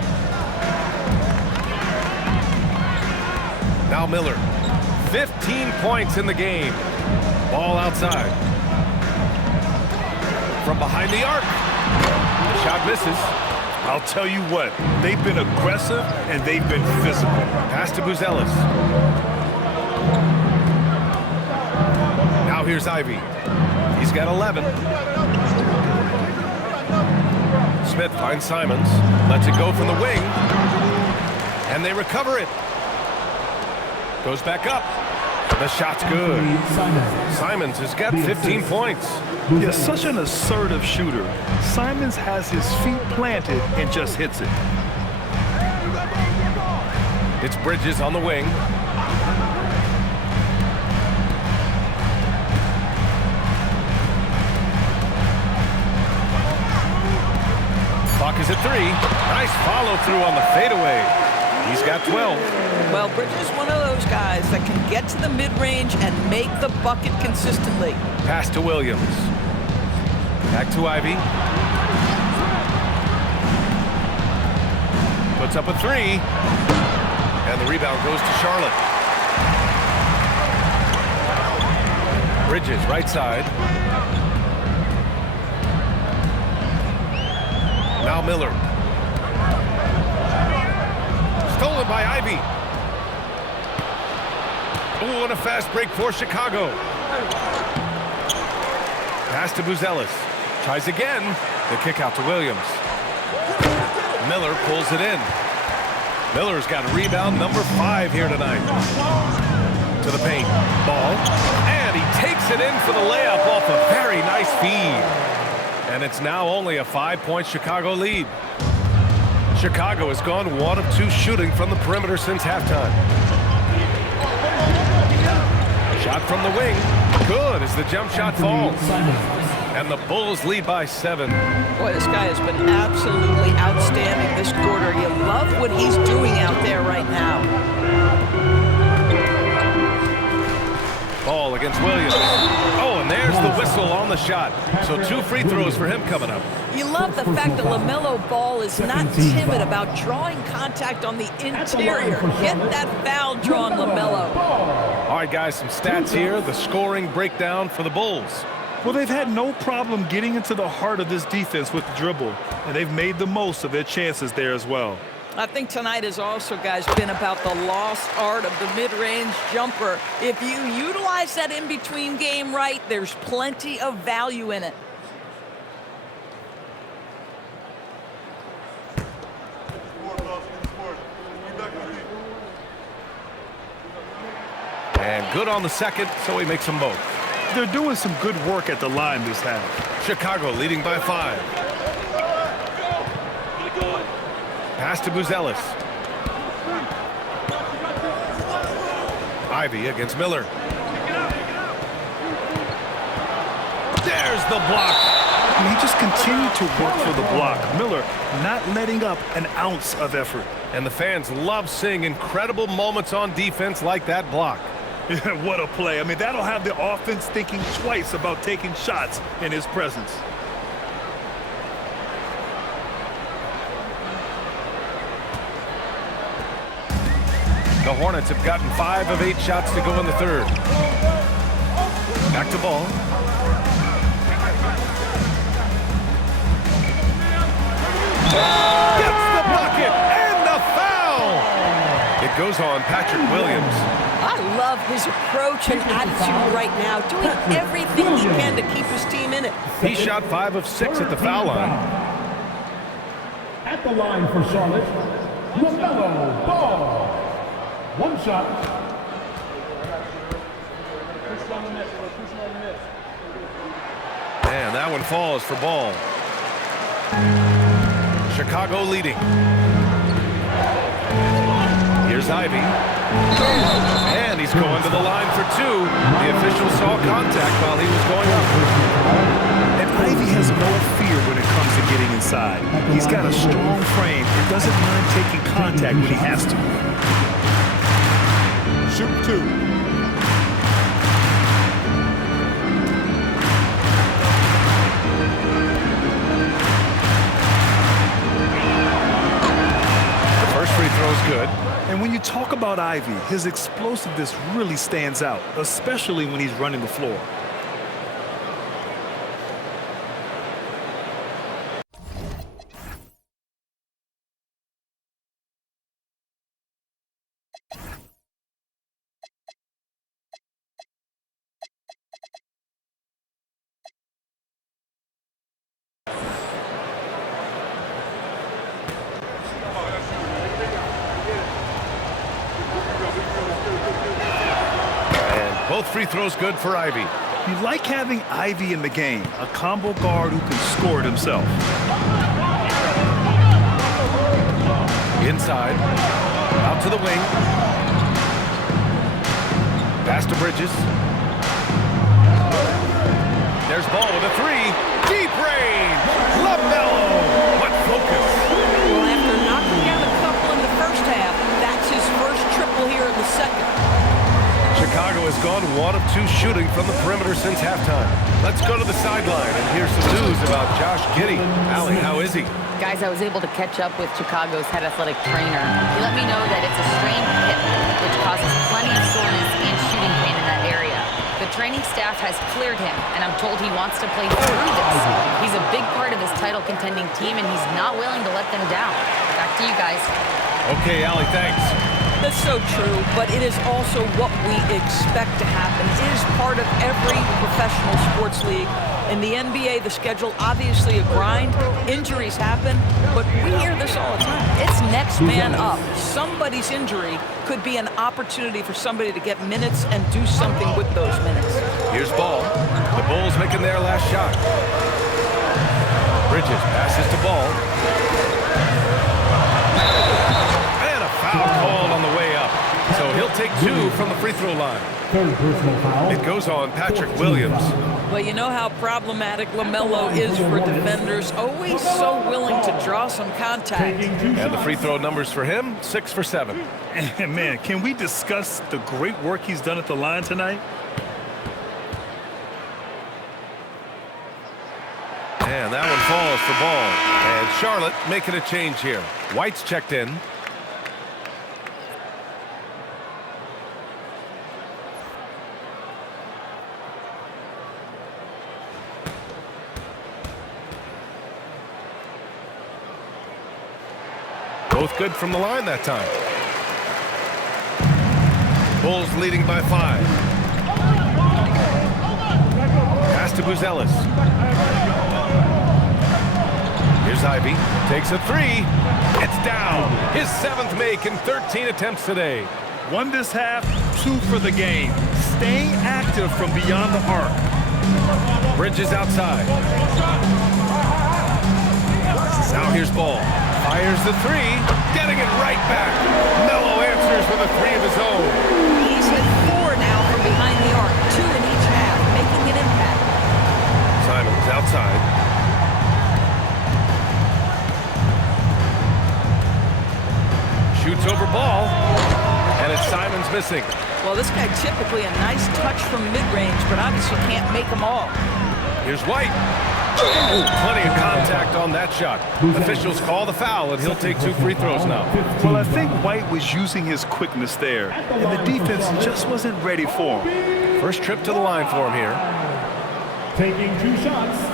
Now Miller. 15 points in the game. Ball outside. From behind the arc. Shot misses. I'll tell you what, they've been aggressive and they've been physical. Pass to Buzelis. Now here's Ivey. He's got 11. Smith finds Simons. Lets it go from the wing. And they recover it. Goes back up. The shot's good. Simons has got 15 points. He's such an assertive shooter. Simons has his feet planted and just hits it. It's Bridges on the wing. Clock is at 3. Nice follow through on the fadeaway. He's got 12. Well, Bridges is one of those guys that can get to the mid-range and make the bucket consistently. Pass to Williams. Back to Ivey. Puts up a 3. And the rebound goes to Charlotte. Bridges, right side. Now Miller. Stolen by Ivey. Oh, and a fast break for Chicago. Pass to Buzelis. Tries again. The kick out to Williams. Miller pulls it in. Miller's got rebound number 5 here tonight. To the paint. Ball. And he takes it in for the layup off a very nice feed. And it's now only a 5-point Chicago lead. Chicago has gone 1 of 2 shooting from the perimeter since halftime. Shot from the wing. Good as the jump shot falls. And the Bulls lead by 7. Boy, this guy has been absolutely outstanding this quarter. You love what he's doing out there right now. Ball against Williams. Oh, and there's the whistle on the shot. So 2 free throws for him coming up. You love the fact that LaMelo Ball is not timid about drawing contact on the interior. Get that foul drawn, LaMelo. All right, guys, some stats here. The scoring breakdown for the Bulls. Well, they've had no problem getting into the heart of this defense with the dribble, and they've made the most of their chances there as well. I think tonight has also, guys, been about the lost art of the mid-range jumper. If you utilize that in-between game right, there's plenty of value in it. And good on the second, so he makes them both. They're doing some good work at the line this half. Chicago leading by 5. Pass to Buzelis. Ivey against Miller. There's the block. And he just continued to work for the block. Miller not letting up an ounce of effort. And the fans love seeing incredible moments on defense like that block. What a play. I mean, that'll have the offense thinking twice about taking shots in his presence. The Hornets have gotten 5 of 8 shots to go in the third. Back to ball. Gets the bucket and the foul. It goes on Patrick Williams. I love his approach and attitude right now, doing everything he can to keep his team in it. He shot 5 of 6 at the foul line. At the line for Charlotte, LaMelo Ball. 1 shot. And that one falls for Ball. Chicago leading. Here's Ivey. And he's going to the line for 2. The official saw contact while he was going up. And Ivey has no fear when it comes to getting inside. He's got a strong frame and doesn't mind taking contact when he has to. Shoot 2. Free throw's good. And when you talk about Ivey, his explosiveness really stands out, especially when he's running the floor. Both free throws good for Ivey. You like having Ivey in the game, a combo guard who can score it himself. Inside, out to the wing. Pass to Bridges. There's Ball with a 3. Deep range. LaMelo. What focus. Well, after knocking down a couple in the first half, that's his first triple here in the second. Chicago has gone 1 of 2 shooting from the perimeter since halftime. Let's go to the sideline and hear some news about Josh Giddey. Allie, how is he? Guys, I was able to catch up with Chicago's head athletic trainer. He let me know that it's a strained hip, which causes plenty of soreness and shooting pain in that area. The training staff has cleared him, and I'm told he wants to play through this. He's a big part of this title-contending team, and he's not willing to let them down. Back to you guys. Okay, Allie, thanks. That's so true, but it is also what we expect to happen. It is part of every professional sports league. In the NBA, the schedule obviously a grind. Injuries happen, but we hear this all the time. It's next man up. Somebody's injury could be an opportunity for somebody to get minutes and do something with those minutes. Here's Ball. The Bulls making their last shot. Bridges passes to Ball. And a foul called on the way up. So he'll take 2 from the free throw line. Third personal foul. It goes on Patrick Williams. Well, you know how problematic LaMelo is for defenders. Always so willing to draw some contact. And the free throw numbers for him, 6 for 7. And man, can we discuss the great work he's done at the line tonight? And that one falls for Ball. And Charlotte making a change here. White's checked in. Both good from the line that time. Bulls leading by 5. Pass to Buzelis. Here's Ivey. Takes a 3. It's down. His 7th make in 13 attempts today. Won this half, 2 for the game. Staying active from beyond the arc. Bridges outside. Now here's Ball. Fires the three. Getting it right back. Melo answers with a three of his own. He's hit 4 now from behind the arc. 2 in each half, making an impact. Simons outside. Shoots over Ball. And it's Simons missing. Well, this guy typically a nice touch from mid-range, but obviously can't make them all. Here's White. Oh, plenty of contact on that shot. Officials call the foul, and he'll take 2 free throws now. Well, I think White was using his quickness there, and the defense just wasn't ready for him. First trip to the line for him here. Taking 2 shots.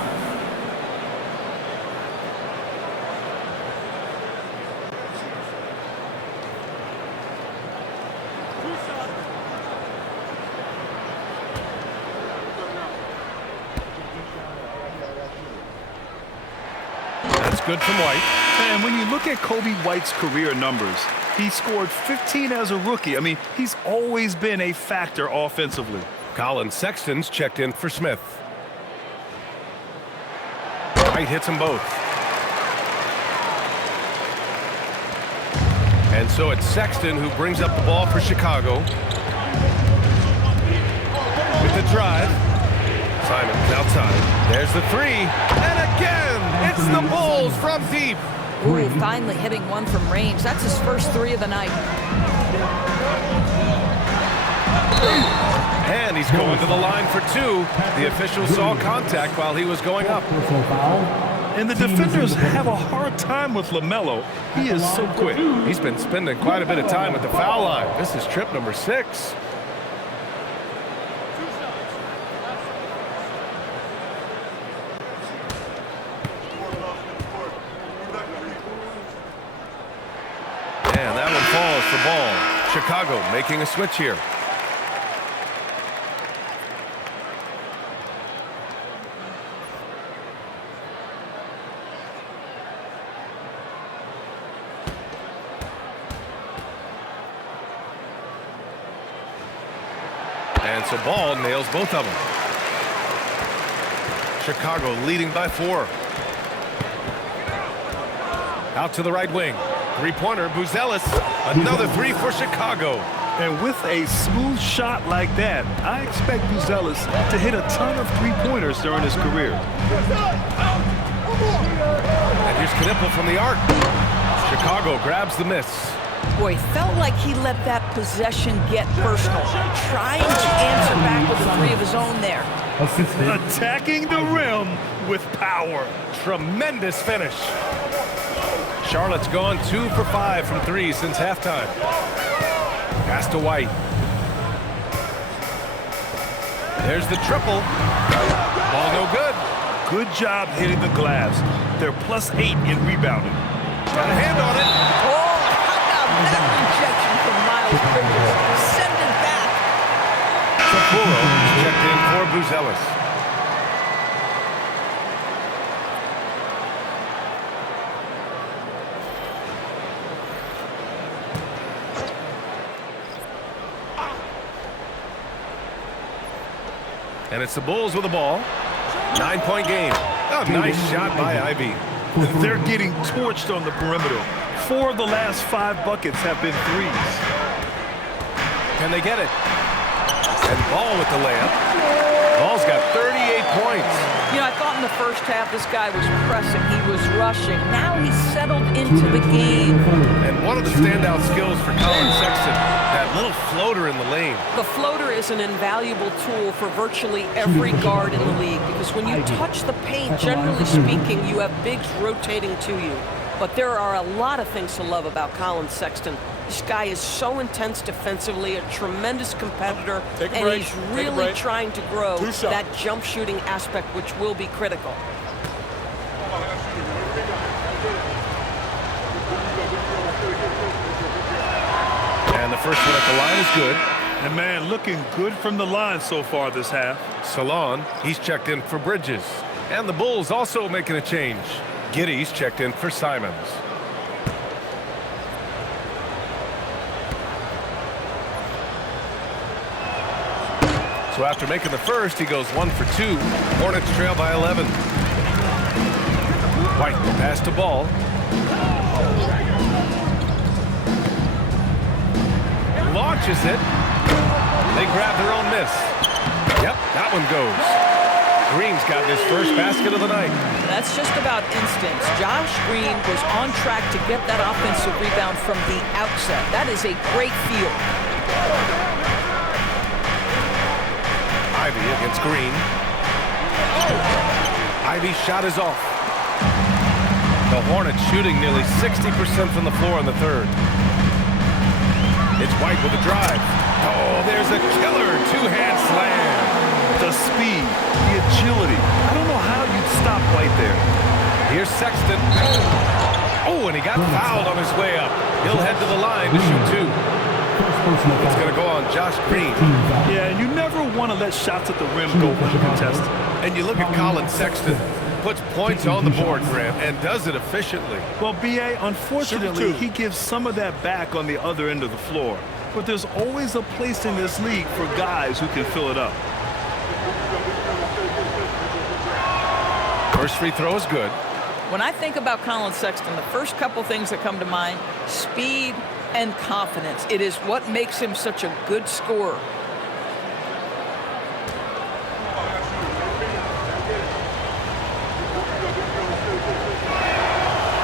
Good from White. And when you look at Coby White's career numbers, he scored 15 as a rookie. I mean, he's always been a factor offensively. Colin Sexton's checked in for Smith. White hits them both. And so it's Sexton who brings up the ball for Chicago. With the drive. Simons outside. There's the three. And again, it's the Bulls from deep. Ooh, finally hitting one from range. That's his first 3 of the night. And he's going to the line for 2. The official saw contact while he was going up. And the defenders have a hard time with LaMelo. He is so quick. He's been spending quite a bit of time at the foul line. This is trip number 6. And that one falls for Ball. Chicago making a switch here. And so Ball nails both of them. Chicago leading by 4. Out to the right wing. Three-pointer, Buzelis. Another 3 for Chicago. And with a smooth shot like that, I expect Buzelis to hit a ton of 3-pointers during his career. And here's Knipple from the arc. Chicago grabs the miss. Boy, felt like he let that possession get personal. Trying to answer back with a 3 of his own there. Attacking the rim with power. Tremendous finish. Charlotte's gone 2 for 5 from 3 since halftime. Pass to White. There's the triple. Ball no good. Good job hitting the glass. They're +8 in rebounding. Got a hand on it. Oh, how about that rejection from Miles Bridges? Send it back. Sapporo checked in for Buzelis. And it's the Bulls with the ball. 9-point game. Oh, nice shot by Ivey. They're getting torched on the perimeter. 4 of the last 5 buckets have been 3s. Can they get it? And Ball with the layup. Ball's got 38 points. You know, I thought in the first half this guy was pressing. He was rushing. Now he's settled into the game. And one of the standout skills for Colin Sexton, that little floater in the lane. The floater is an invaluable tool for virtually every guard in the league because when you touch the paint, generally speaking, you have bigs rotating to you. But there are a lot of things to love about Colin Sexton. This guy is so intense defensively, a tremendous competitor, and he's really trying to grow that jump shooting aspect, which will be critical. And the first one at the line is good. And man, looking good from the line so far this half. Salon, he's checked in for Bridges. And the Bulls also making a change. Giddey's checked in for Simons. So after making the first, he goes 1 for 2. Hornets trail by 11. White pass to Ball. Launches it. They grab their own miss. Yep, that one goes. Green's got his first basket of the night. That's just about instincts. Josh Green was on track to get that offensive rebound from the outset. That is a great feel. Ivey against Green. Ivey's shot is off. The Hornets shooting nearly 60% from the floor in the third. It's White with a drive. Oh, there's a killer two-hand slam. The speed, the agility. I don't know how you'd stop White there. Here's Sexton. Oh, and he got fouled on his way up. He'll head to the line to shoot 2. It's going to go on Josh Green. Yeah, and you never want to let shots at the rim go uncontested. And you look at Colin Sexton. Puts points on the board, Graham, and does it efficiently. Well, B.A., unfortunately, he gives some of that back on the other end of the floor. But there's always a place in this league for guys who can fill it up. First free throw is good. When I think about Colin Sexton, the first couple things that come to mind, speed and confidence. It is what makes him such a good scorer.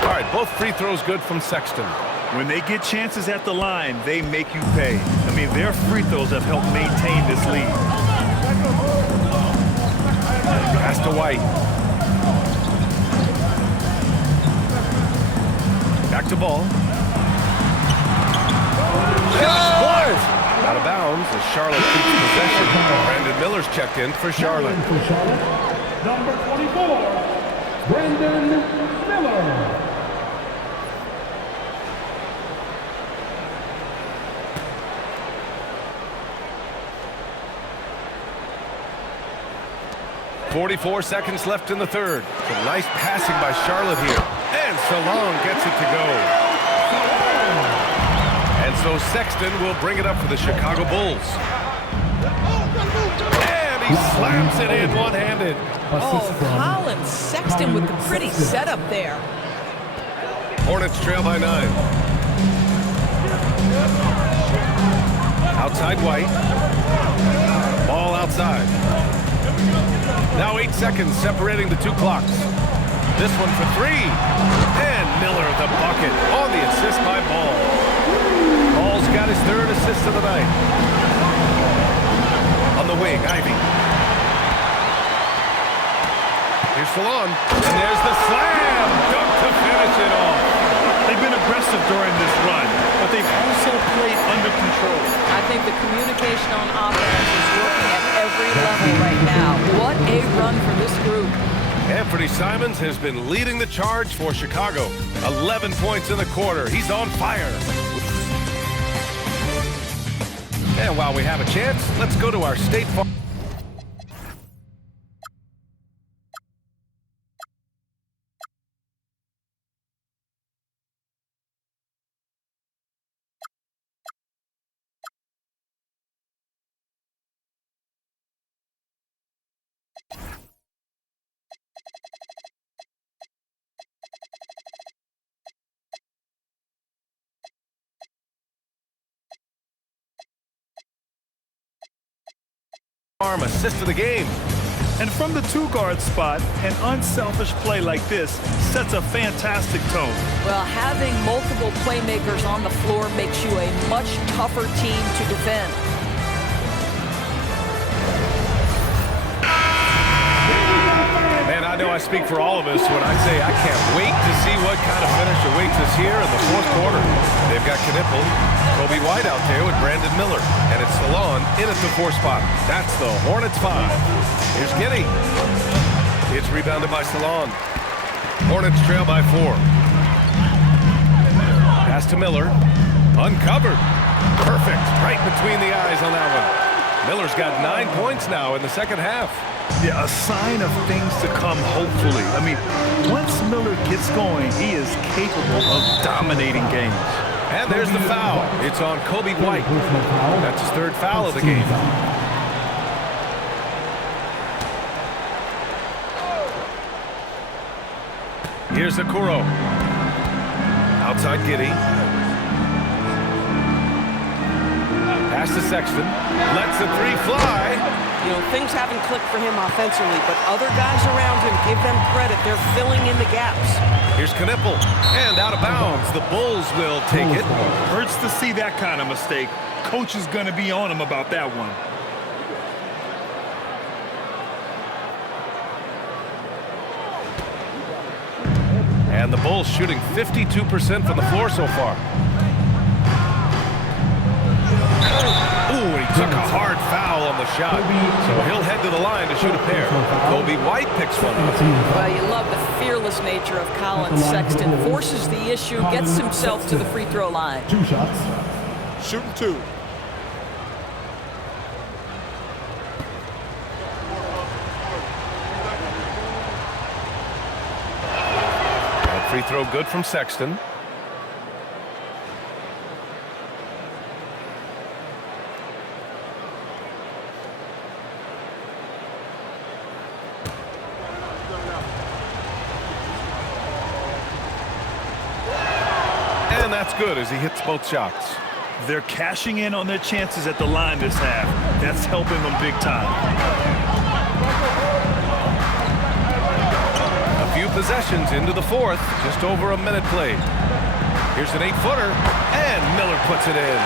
All right, both free throws good from Sexton. When they get chances at the line, they make you pay. I mean, their free throws have helped maintain this lead. Pass to White. Back to Ball. Out of bounds as Charlotte keeps possession. Brandon Miller's checked in for Charlotte. Number 24, Brandon Miller. .44 seconds left in the third. Some nice passing by Charlotte here. And Salon gets it to go. And so Sexton will bring it up for the Chicago Bulls. And he slams it in one-handed. Oh, Colin Sexton with the pretty setup there. Hornets trail by 9. Outside White. Ball outside. Now 8 seconds separating the two clocks. This one for 3. And Miller the bucket on the assist by Ball. Ball's got his third assist of the night. On the wing, Ivey. Here's Salon. And there's the slam. Dunk to finish it off. They've been aggressive during this run, but they've also played under control. I think the communication on offense is working at every level right now. What a run for this group. Anfernee Simons has been leading the charge for Chicago. 11 points in the quarter. He's on fire. And while we have a chance, let's go to our State Farm. Assist of the game. And from the two-guard spot, an unselfish play like this sets a fantastic tone. Well, having multiple playmakers on the floor makes you a much tougher team to defend. Man, I know I speak for all of us when I say I can't wait to see what kind of finish awaits us here in the fourth quarter. They've got Knipple, Coby White out there with Brandon Miller, and it's Salon in at the 4 spot. That's the Hornets 5. Here's Giddey. It's rebounded by Salon. Hornets trail by 4. Pass to Miller. Uncovered. Perfect. Right between the eyes on that one. Miller's got 9 points now in the second half. Yeah, a sign of things to come, hopefully. I mean, once Miller gets going, he is capable of dominating games. And there's the foul. It's on Coby White. That's his 3rd foul of the game. Here's Okoro. Outside Giddey. Pass to Sexton. Lets the three fly. You know, things haven't clicked for him offensively, but other guys around him, give them credit. They're filling in the gaps. Here's Knipple. And out of bounds. The Bulls will take it. Hurts to see that kind of mistake. Coach is going to be on him about that one. And the Bulls shooting 52% from the floor so far. Ooh, and he took a hard foul on the shot. So he'll head to the line to shoot a pair. Coby White picks one up. Well, you love the fearless nature of Colin Sexton. Forces the issue, gets himself to the free throw line. 2 shots. Shooting 2. Free throw good from Sexton. And that's good as he hits both shots. They're cashing in on their chances at the line this half. That's helping them big time. Possessions into the fourth, just over a minute played. Here's an 8-footer, and Miller puts it in.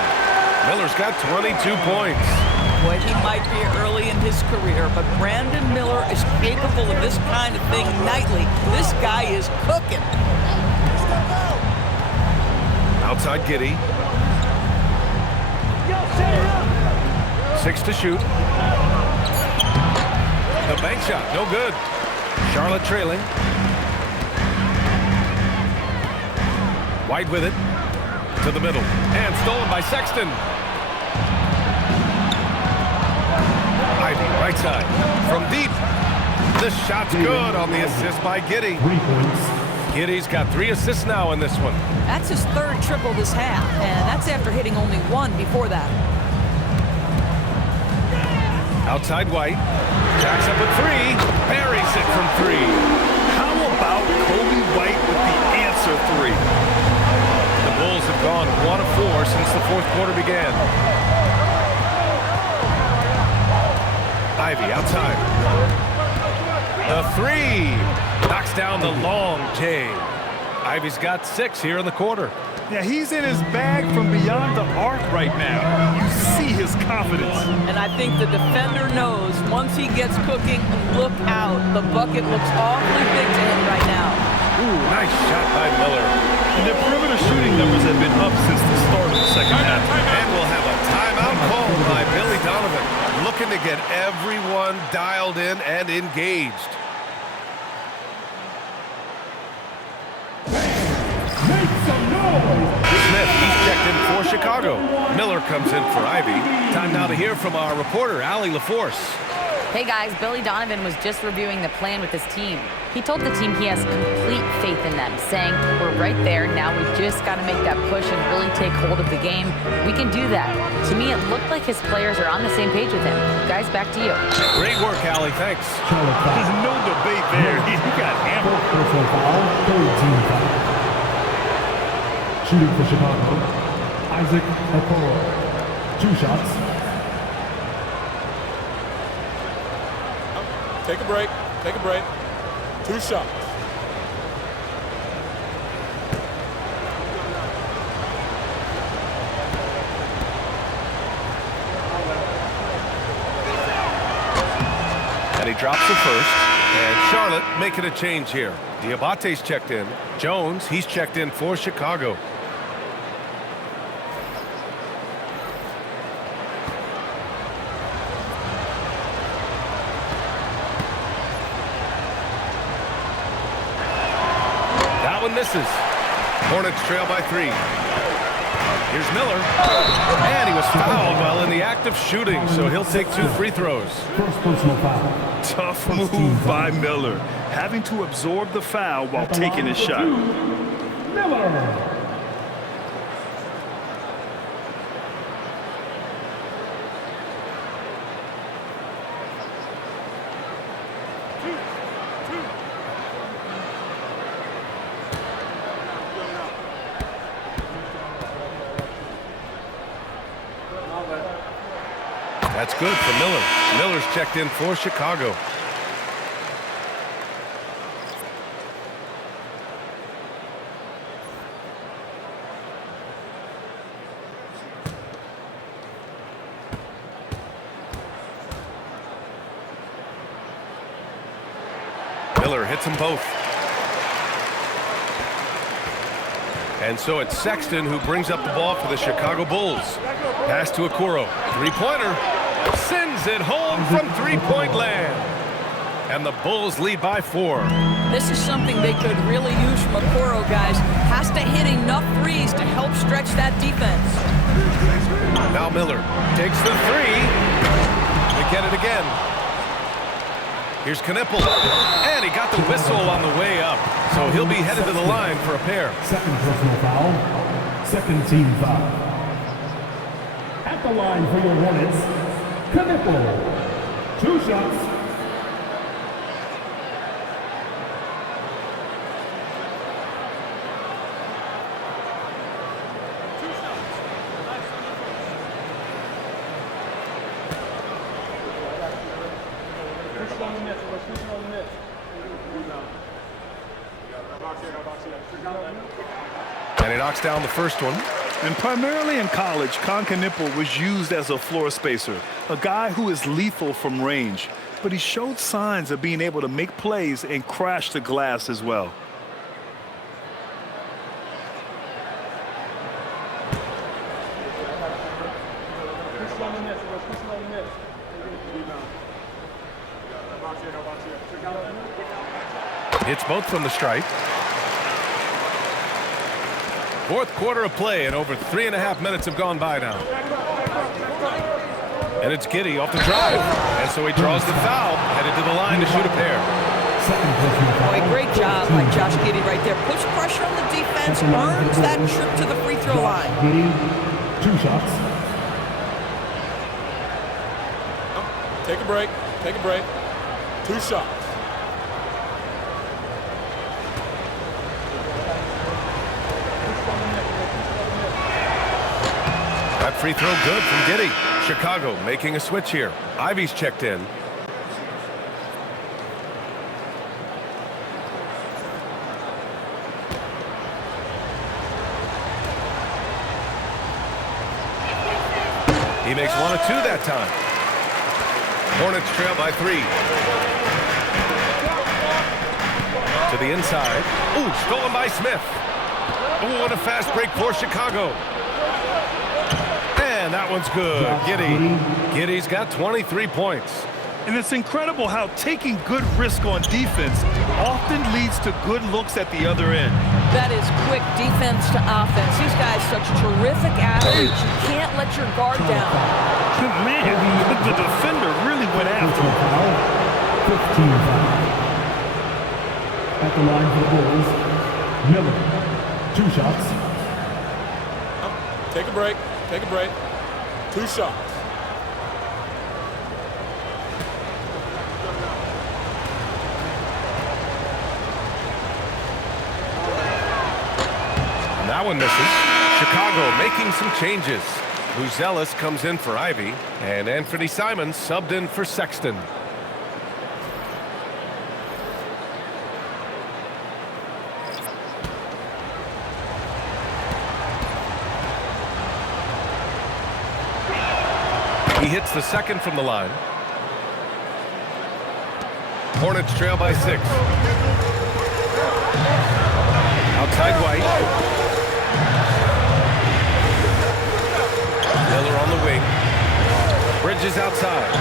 Miller's got 22 points. Boy, he might be early in his career, but Brandon Miller is capable of this kind of thing nightly. This guy is cooking. Outside Giddey. 6 to shoot. The bank shot, no good. Charlotte trailing. White with it to the middle and stolen by Sexton. Ivey right side from deep. This shot's good on the assist by Giddey. 3 points. Giddey's got 3 assists now in this one. That's his 3rd triple this half, and that's after hitting only 1 before that. Outside White. Jacks up at 3. Buries it from 3. How about Coby White with the answer 3? The Bulls have gone 1 of 4 since the 4th quarter began. Ivey outside. The 3 knocks down the long J. Ivey's got 6 here in the quarter. Yeah, he's in his bag from beyond the arc right now. You see his confidence. And I think the defender knows once he gets cooking, look out. The bucket looks awfully big to him right now. Ooh, nice shot by Miller. And their perimeter shooting numbers have been up since the start of the second half. And we'll have a timeout called by Billy Donovan, looking to get everyone dialed in and engaged. Smith, he's checked in for Chicago. Miller comes in for Ivey. Time now to hear from our reporter, Allie LaForce. Hey guys, Billy Donovan was just reviewing the plan with his team. He told the team he has complete faith in them, saying, we're right there, now we just got to make that push and really take hold of the game. We can do that. To me, it looked like his players are on the same page with him. Guys, back to you. Great work, Allie, thanks. No debate there. He got hammered. Personal foul, 3rd team foul. Shooting for Chicago, Isaac Okoro. 2 shots. Take a break. Take a break. 2 shots. And he drops the first. And Charlotte making a change here. Diabate's checked in. Jones, he's checked in for Chicago. That one misses. Hornets trail by 3. Here's Miller. And he was fouled while in the act of shooting, so he'll take 2 free throws. First personal foul. Tough move by Miller, having to absorb the foul while taking his shot. Miller. That's good for Miller. Miller's checked in for Chicago. Miller hits them both. And so it's Sexton who brings up the ball for the Chicago Bulls. Pass to Okoro. Three-pointer. Sends it home from three-point land. And the Bulls lead by 4. This is something they could really use from Okoro, guys. Has to hit enough threes to help stretch that defense. Now Miller takes the three. They get it again. Here's Knipple. And he got the whistle on the way up. So he'll be headed to the line for a pair. Second personal foul. Second team foul. At the line for your Hornets, Knipple. 2 shots. And he knocks down the first one. And primarily in college, Knipple was used as a floor spacer, a guy who is lethal from range. But he showed signs of being able to make plays and crash the glass as well. Hits both from the stripe. Fourth quarter of play, and over 3.5 minutes have gone by now. And it's Giddey off the drive. And so he draws the foul, headed to the line to shoot a pair. Boy, great job by Josh Giddey right there. Puts pressure on the defense, earns that trip to the free throw line. Giddey, 2 shots. Take a break. Take a break. 2 shots. That free throw good from Giddey. Chicago making a switch here. Ivey's checked in. He makes 1 of 2 that time. Hornets trail by 3. To the inside. Ooh, stolen by Smith. Ooh, and a fast break for Chicago. And that one's good. Giddey's got 23 points. And it's incredible how taking good risk on defense often leads to good looks at the other end. That is quick defense to offense. These guys such terrific athletes. You can't let your guard down. Man, the defender really went after him. 15 foul. At the line for the Bulls, Miller. 2 shots. Take a break. Take a break. 2 shots. That one misses. Chicago making some changes. Buzelis comes in for Ivey, and Anfernee Simons subbed in for Sexton. He hits the second from the line. Hornets trail by 6. Outside White. Miller on the wing. Bridges outside.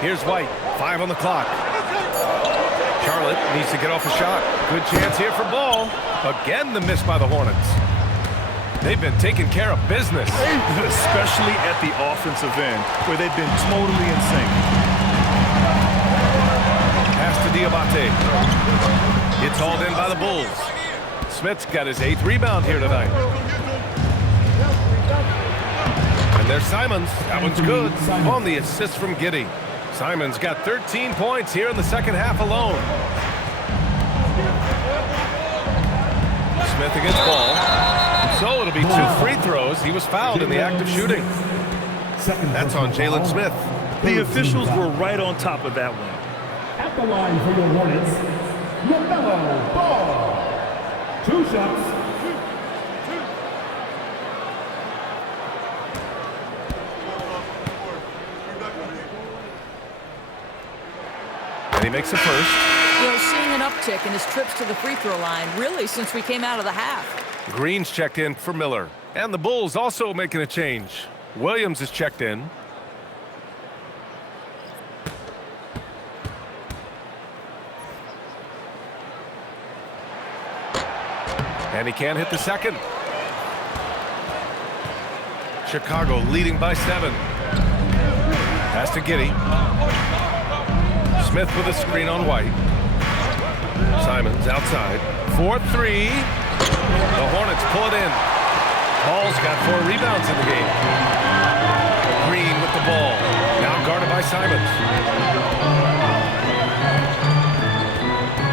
Here's White. 5 on the clock. Charlotte needs to get off a shot. Good chance here for ball. Again, the miss by the Hornets. They've been taking care of business. Especially at the offensive end, where they've been totally in sync. Pass to Diabate. It's hauled in by the Bulls. Smith's got his 8th rebound here tonight. And there's Simons. That one's good. On the assist from Giddey. Simons got 13 points here in the second half alone. Smith against ball. So So it'll be 2 free throws. He was fouled in the act of shooting. That's on Jalen Smith. The officials were right on top of that one. At the line for your Hornets, LaMelo Ball. 2 shots. And he makes a first. You know, seeing an uptick in his trips to the free throw line, really, since we came out of the half. Green's checked in for Miller. And the Bulls also making a change. Williams is checked in. And he can't hit the second. Chicago leading by 7. Pass to Giddey. Smith with a screen on White. Simons outside. 4-3. The Hornets pull it in. Ball's got 4 rebounds in the game. Green with the ball. Now guarded by Simons.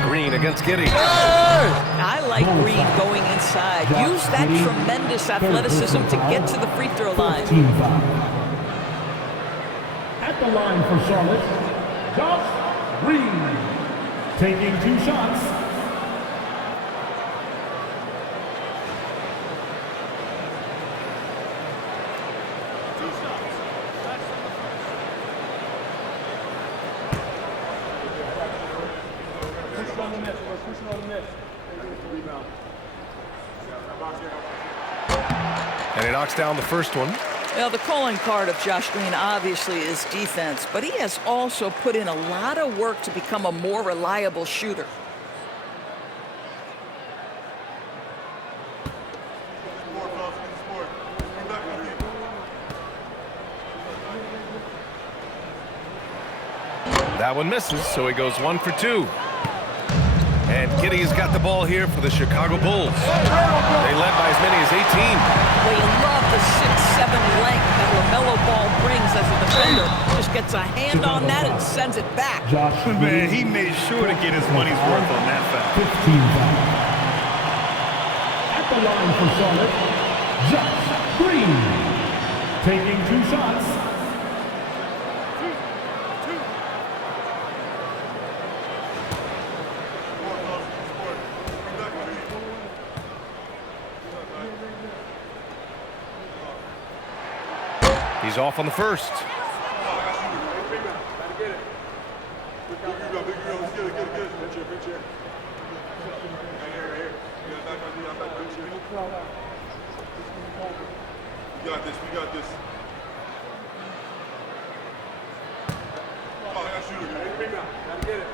Green against Giddey. I like Green going inside. Use that tremendous athleticism to get to the free throw line. At the line for Charlotte, Josh Green, taking 2 shots. And he knocks down the first one. Well, the calling card of Josh Green obviously is defense, but he has also put in a lot of work to become a more reliable shooter. That one misses, so he goes 1 for 2. And Giddey's got the ball here for the Chicago Bulls. They led by as many as 18. Well, you love the 6'7" length that LaMelo Ball brings as a defender. Just gets a hand on that and sends it back. Man, he made sure to get his money's worth on that foul. 15 foul. At the line for Charlotte, Josh Green, taking 2 shots. He's off on the first. We got this. Oh, I got shooter. Gotta get it.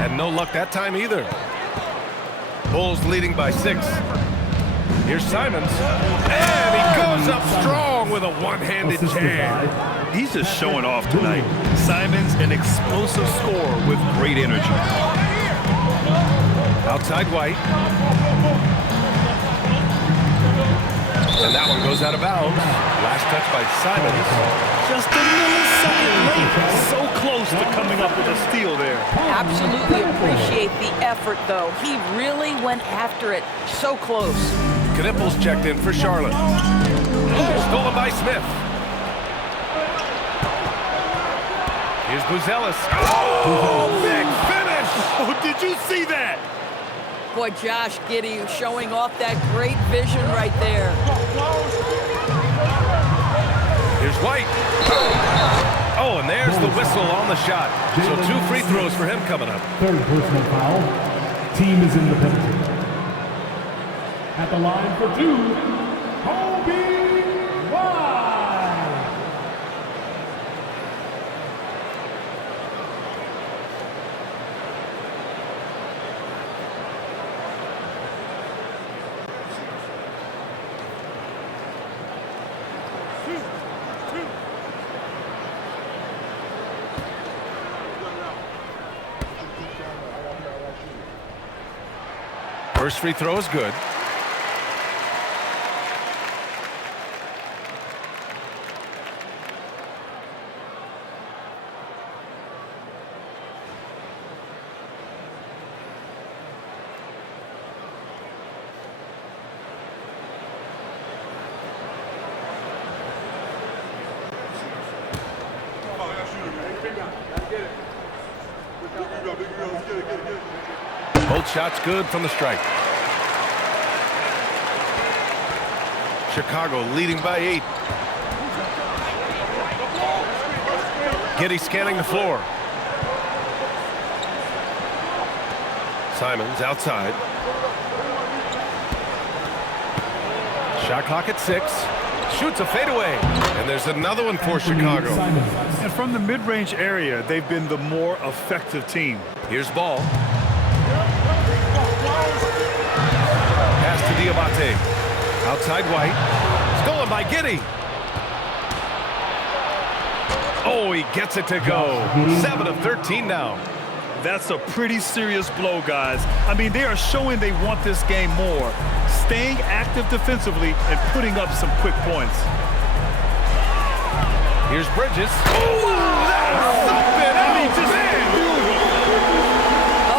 And no luck that time either. Bulls leading by 6. Here's Simons. And he goes up strong with a one-handed jam. He's just showing off tonight. Simons, an explosive scorer with great energy. Outside White. And that one goes out of bounds. Last touch by Simons. Just a millisecond late. So close to coming up with a steal there. Absolutely appreciate the effort, though. He really went after it. So close. Knipples checked in for Charlotte. Stolen by Smith. Here's Buzelis. Oh, big finish! Oh, did you see that? Boy, Josh Giddey showing off that great vision right there. Here's White. Oh, and there's the whistle on the shot. So 2 free throws for him coming up. 3rd personal foul. Team is in the penalty. At the line for 2, Coby. First free throw is good. Both shots good from the stripe. Chicago leading by 8. Giddey scanning the floor. Simons outside. Shot clock at 6. Shoots a fadeaway. And there's another one for Chicago. And from the mid-range area, they've been the more effective team. Here's ball. Pass to Diabate. Outside White. Stolen by Giddey. Oh, he gets it to go. 7 of 13 now. That's a pretty serious blow, guys. I mean, they are showing they want this game more, staying active defensively and putting up some quick points. Here's Bridges. Oh, that's something. I mean, just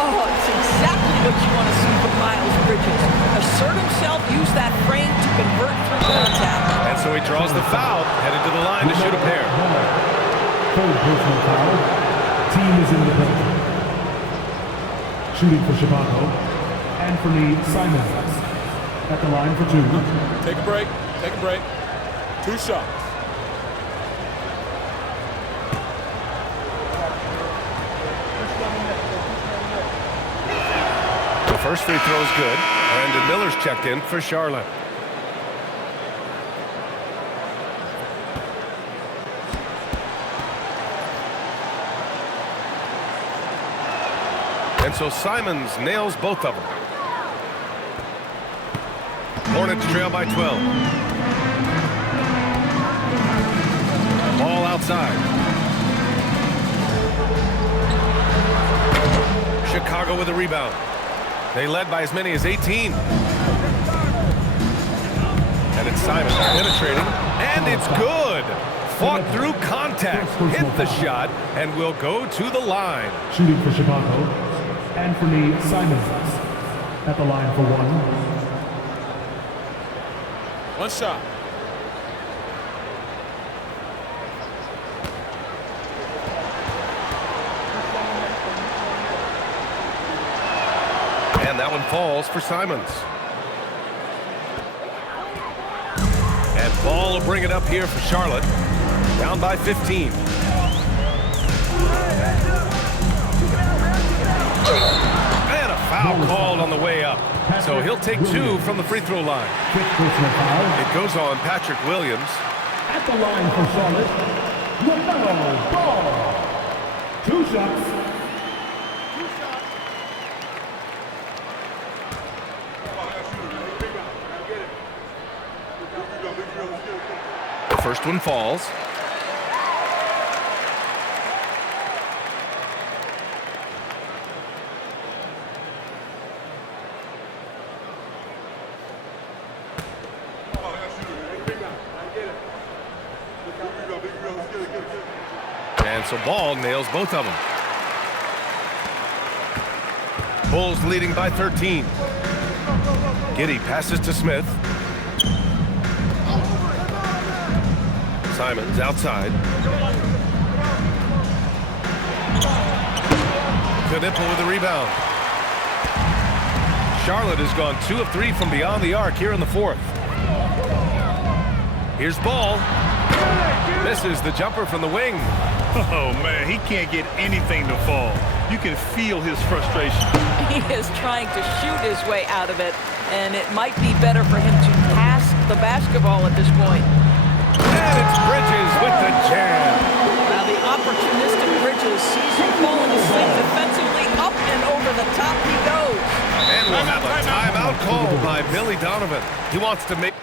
Oh, it's exactly what you want to see from Miles Bridges. Assert himself, use that frame to convert through contact. And so he draws the foul, headed to the line to shoot a pair. Third personal foul. Team is in the building. Shooting for Chicago, Anfernee Simons at the line for 2. Take a break. Take a break. 2 shots. The first free throw is good. Brandon Miller's checked in for Charlotte. And so Simons nails both of them. Hornets trail by 12. Ball outside. Chicago with a rebound. They led by as many as 18. And it's Simons penetrating. And it's good. Fought through contact. Hit the shot and will go to the line. Shooting for Chicago, Anfernee Simons at the line for 1. 1 shot. And that one falls for Simons. And Ball will bring it up here for Charlotte. Down by 15. And a foul called on the way up. So he'll take 2 from the free throw line. It goes on Patrick Williams. At the line for Charlotte, LaMelo Ball. 2 shots. The first one falls. And so Ball nails both of them. Bulls leading by 13. Giddey passes to Smith. Simons outside. Knipple with the rebound. Charlotte has gone 2 of 3 from beyond the arc here in the 4th. Here's Ball. Misses the jumper from the wing. Oh, man, he can't get anything to fall. You can feel his frustration. He is trying to shoot his way out of it, and it might be better for him to pass the basketball at this point. And it's Bridges with the jam. Now the opportunistic Bridges sees him falling asleep defensively. Up and over the top he goes. And we'll have a timeout call by Billy Donovan. He wants to make...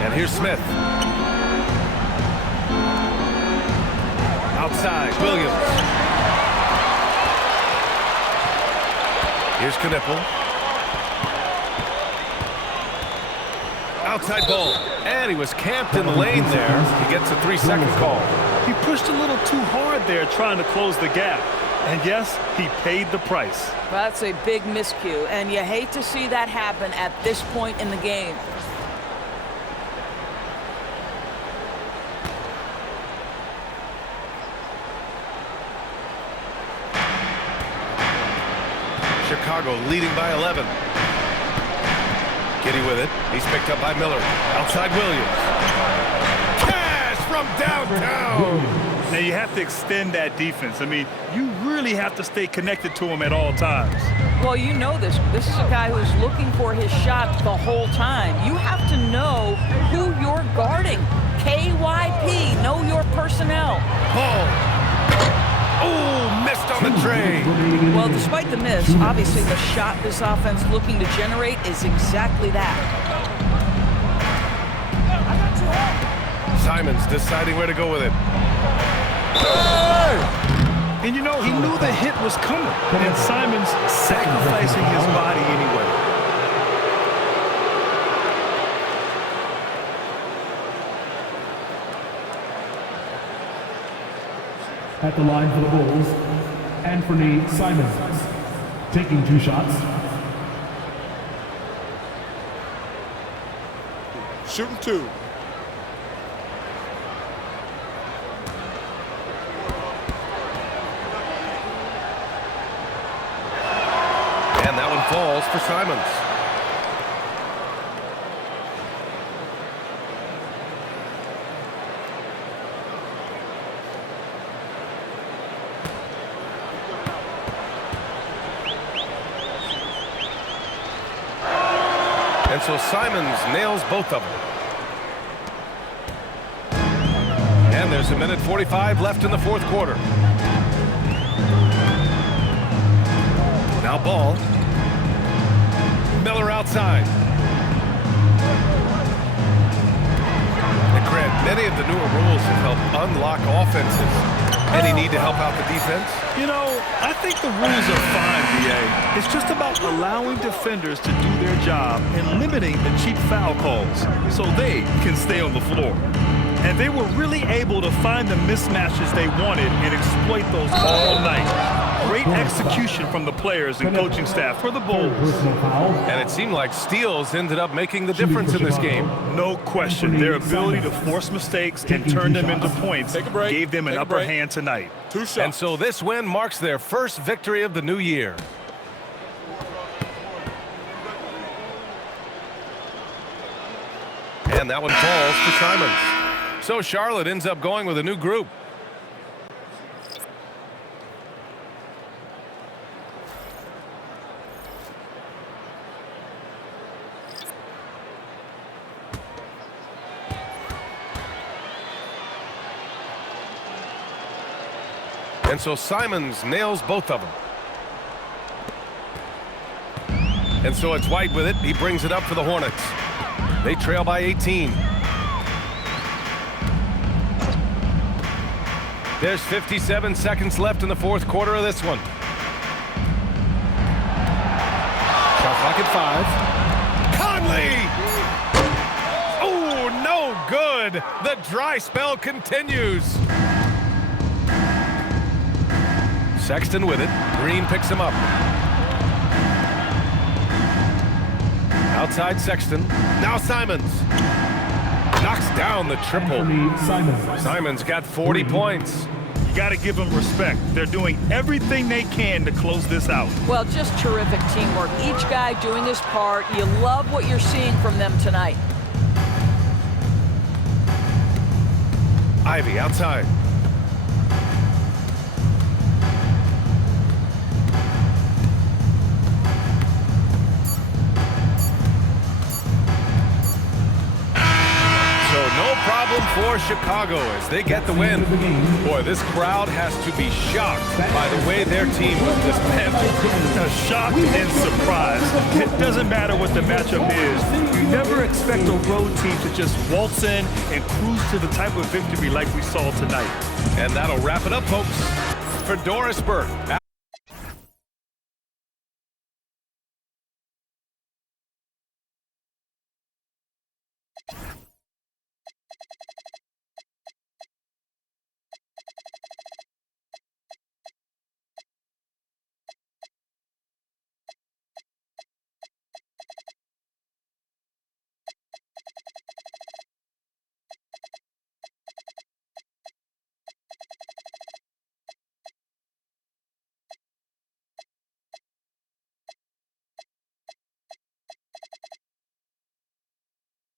And here's Smith. Outside, Williams. Here's Knipple. Outside Ball. And he was camped in the lane there. He gets a 3-second call. He pushed a little too hard there trying to close the gap. And yes, he paid the price. That's a big miscue, and you hate to see that happen at this point in the game. Chicago leading by 11. Giddy with it. He's picked up by Miller. Outside Williams. Cash from downtown. Now you have to extend that defense. I mean, you really have to stay connected to him at all times. Well, you know this. This is a guy who's looking for his shot the whole time. You have to know who you're guarding. KYP, know your personnel. Ball. Oh, missed on the tray. Well, despite the miss, obviously the shot this offense looking to generate is exactly that. Simons deciding where to go with it. And you know, he knew the hit was coming. And Simons sacrificing his body anyway. At the line for the Bulls, Anfernee Simons, taking 2 shots. Shooting 2. And that one falls for Simons. And so Simons nails both of them. And there's 1:45 left in the 4th quarter. Now ball. Miller outside. And Grant, many of the newer rules have helped unlock offenses. Any need to help out the defense? You know, I think the rules are fine, B.A. It's just about allowing defenders to do their job and limiting the cheap foul calls so they can stay on the floor. And they were really able to find the mismatches they wanted and exploit those all night. Great execution from the players and coaching staff for the Bulls. And it seemed like steals ended up making the difference in this game. No question. Their ability to force mistakes and turn them into points gave them an upper hand tonight. 2 shots. And so this win marks their first victory of the new year. And that one falls for Simons. So Charlotte ends up going with a new group. And so Simons nails both of them. And so it's White with it. He brings it up for the Hornets. They trail by 18. There's 57 seconds left in the 4th quarter of this one. Shot clock at 5. Conley! Oh, no good. The dry spell continues. Sexton with it. Green picks him up. Outside Sexton. Now Simons. Knocks down the triple. Simons got 40 points. You got to give them respect. They're doing everything they can to close this out. Well, just terrific teamwork. Each guy doing his part. You love what you're seeing from them tonight. Ivey outside. Problem for Chicago as they get the win. Boy, this crowd has to be shocked by the way their team was dismantled. Shocked and surprised. It doesn't matter what the matchup is. You never expect a road team to just waltz in and cruise to the type of victory like we saw tonight. And that'll wrap it up, folks. For Doris Burke,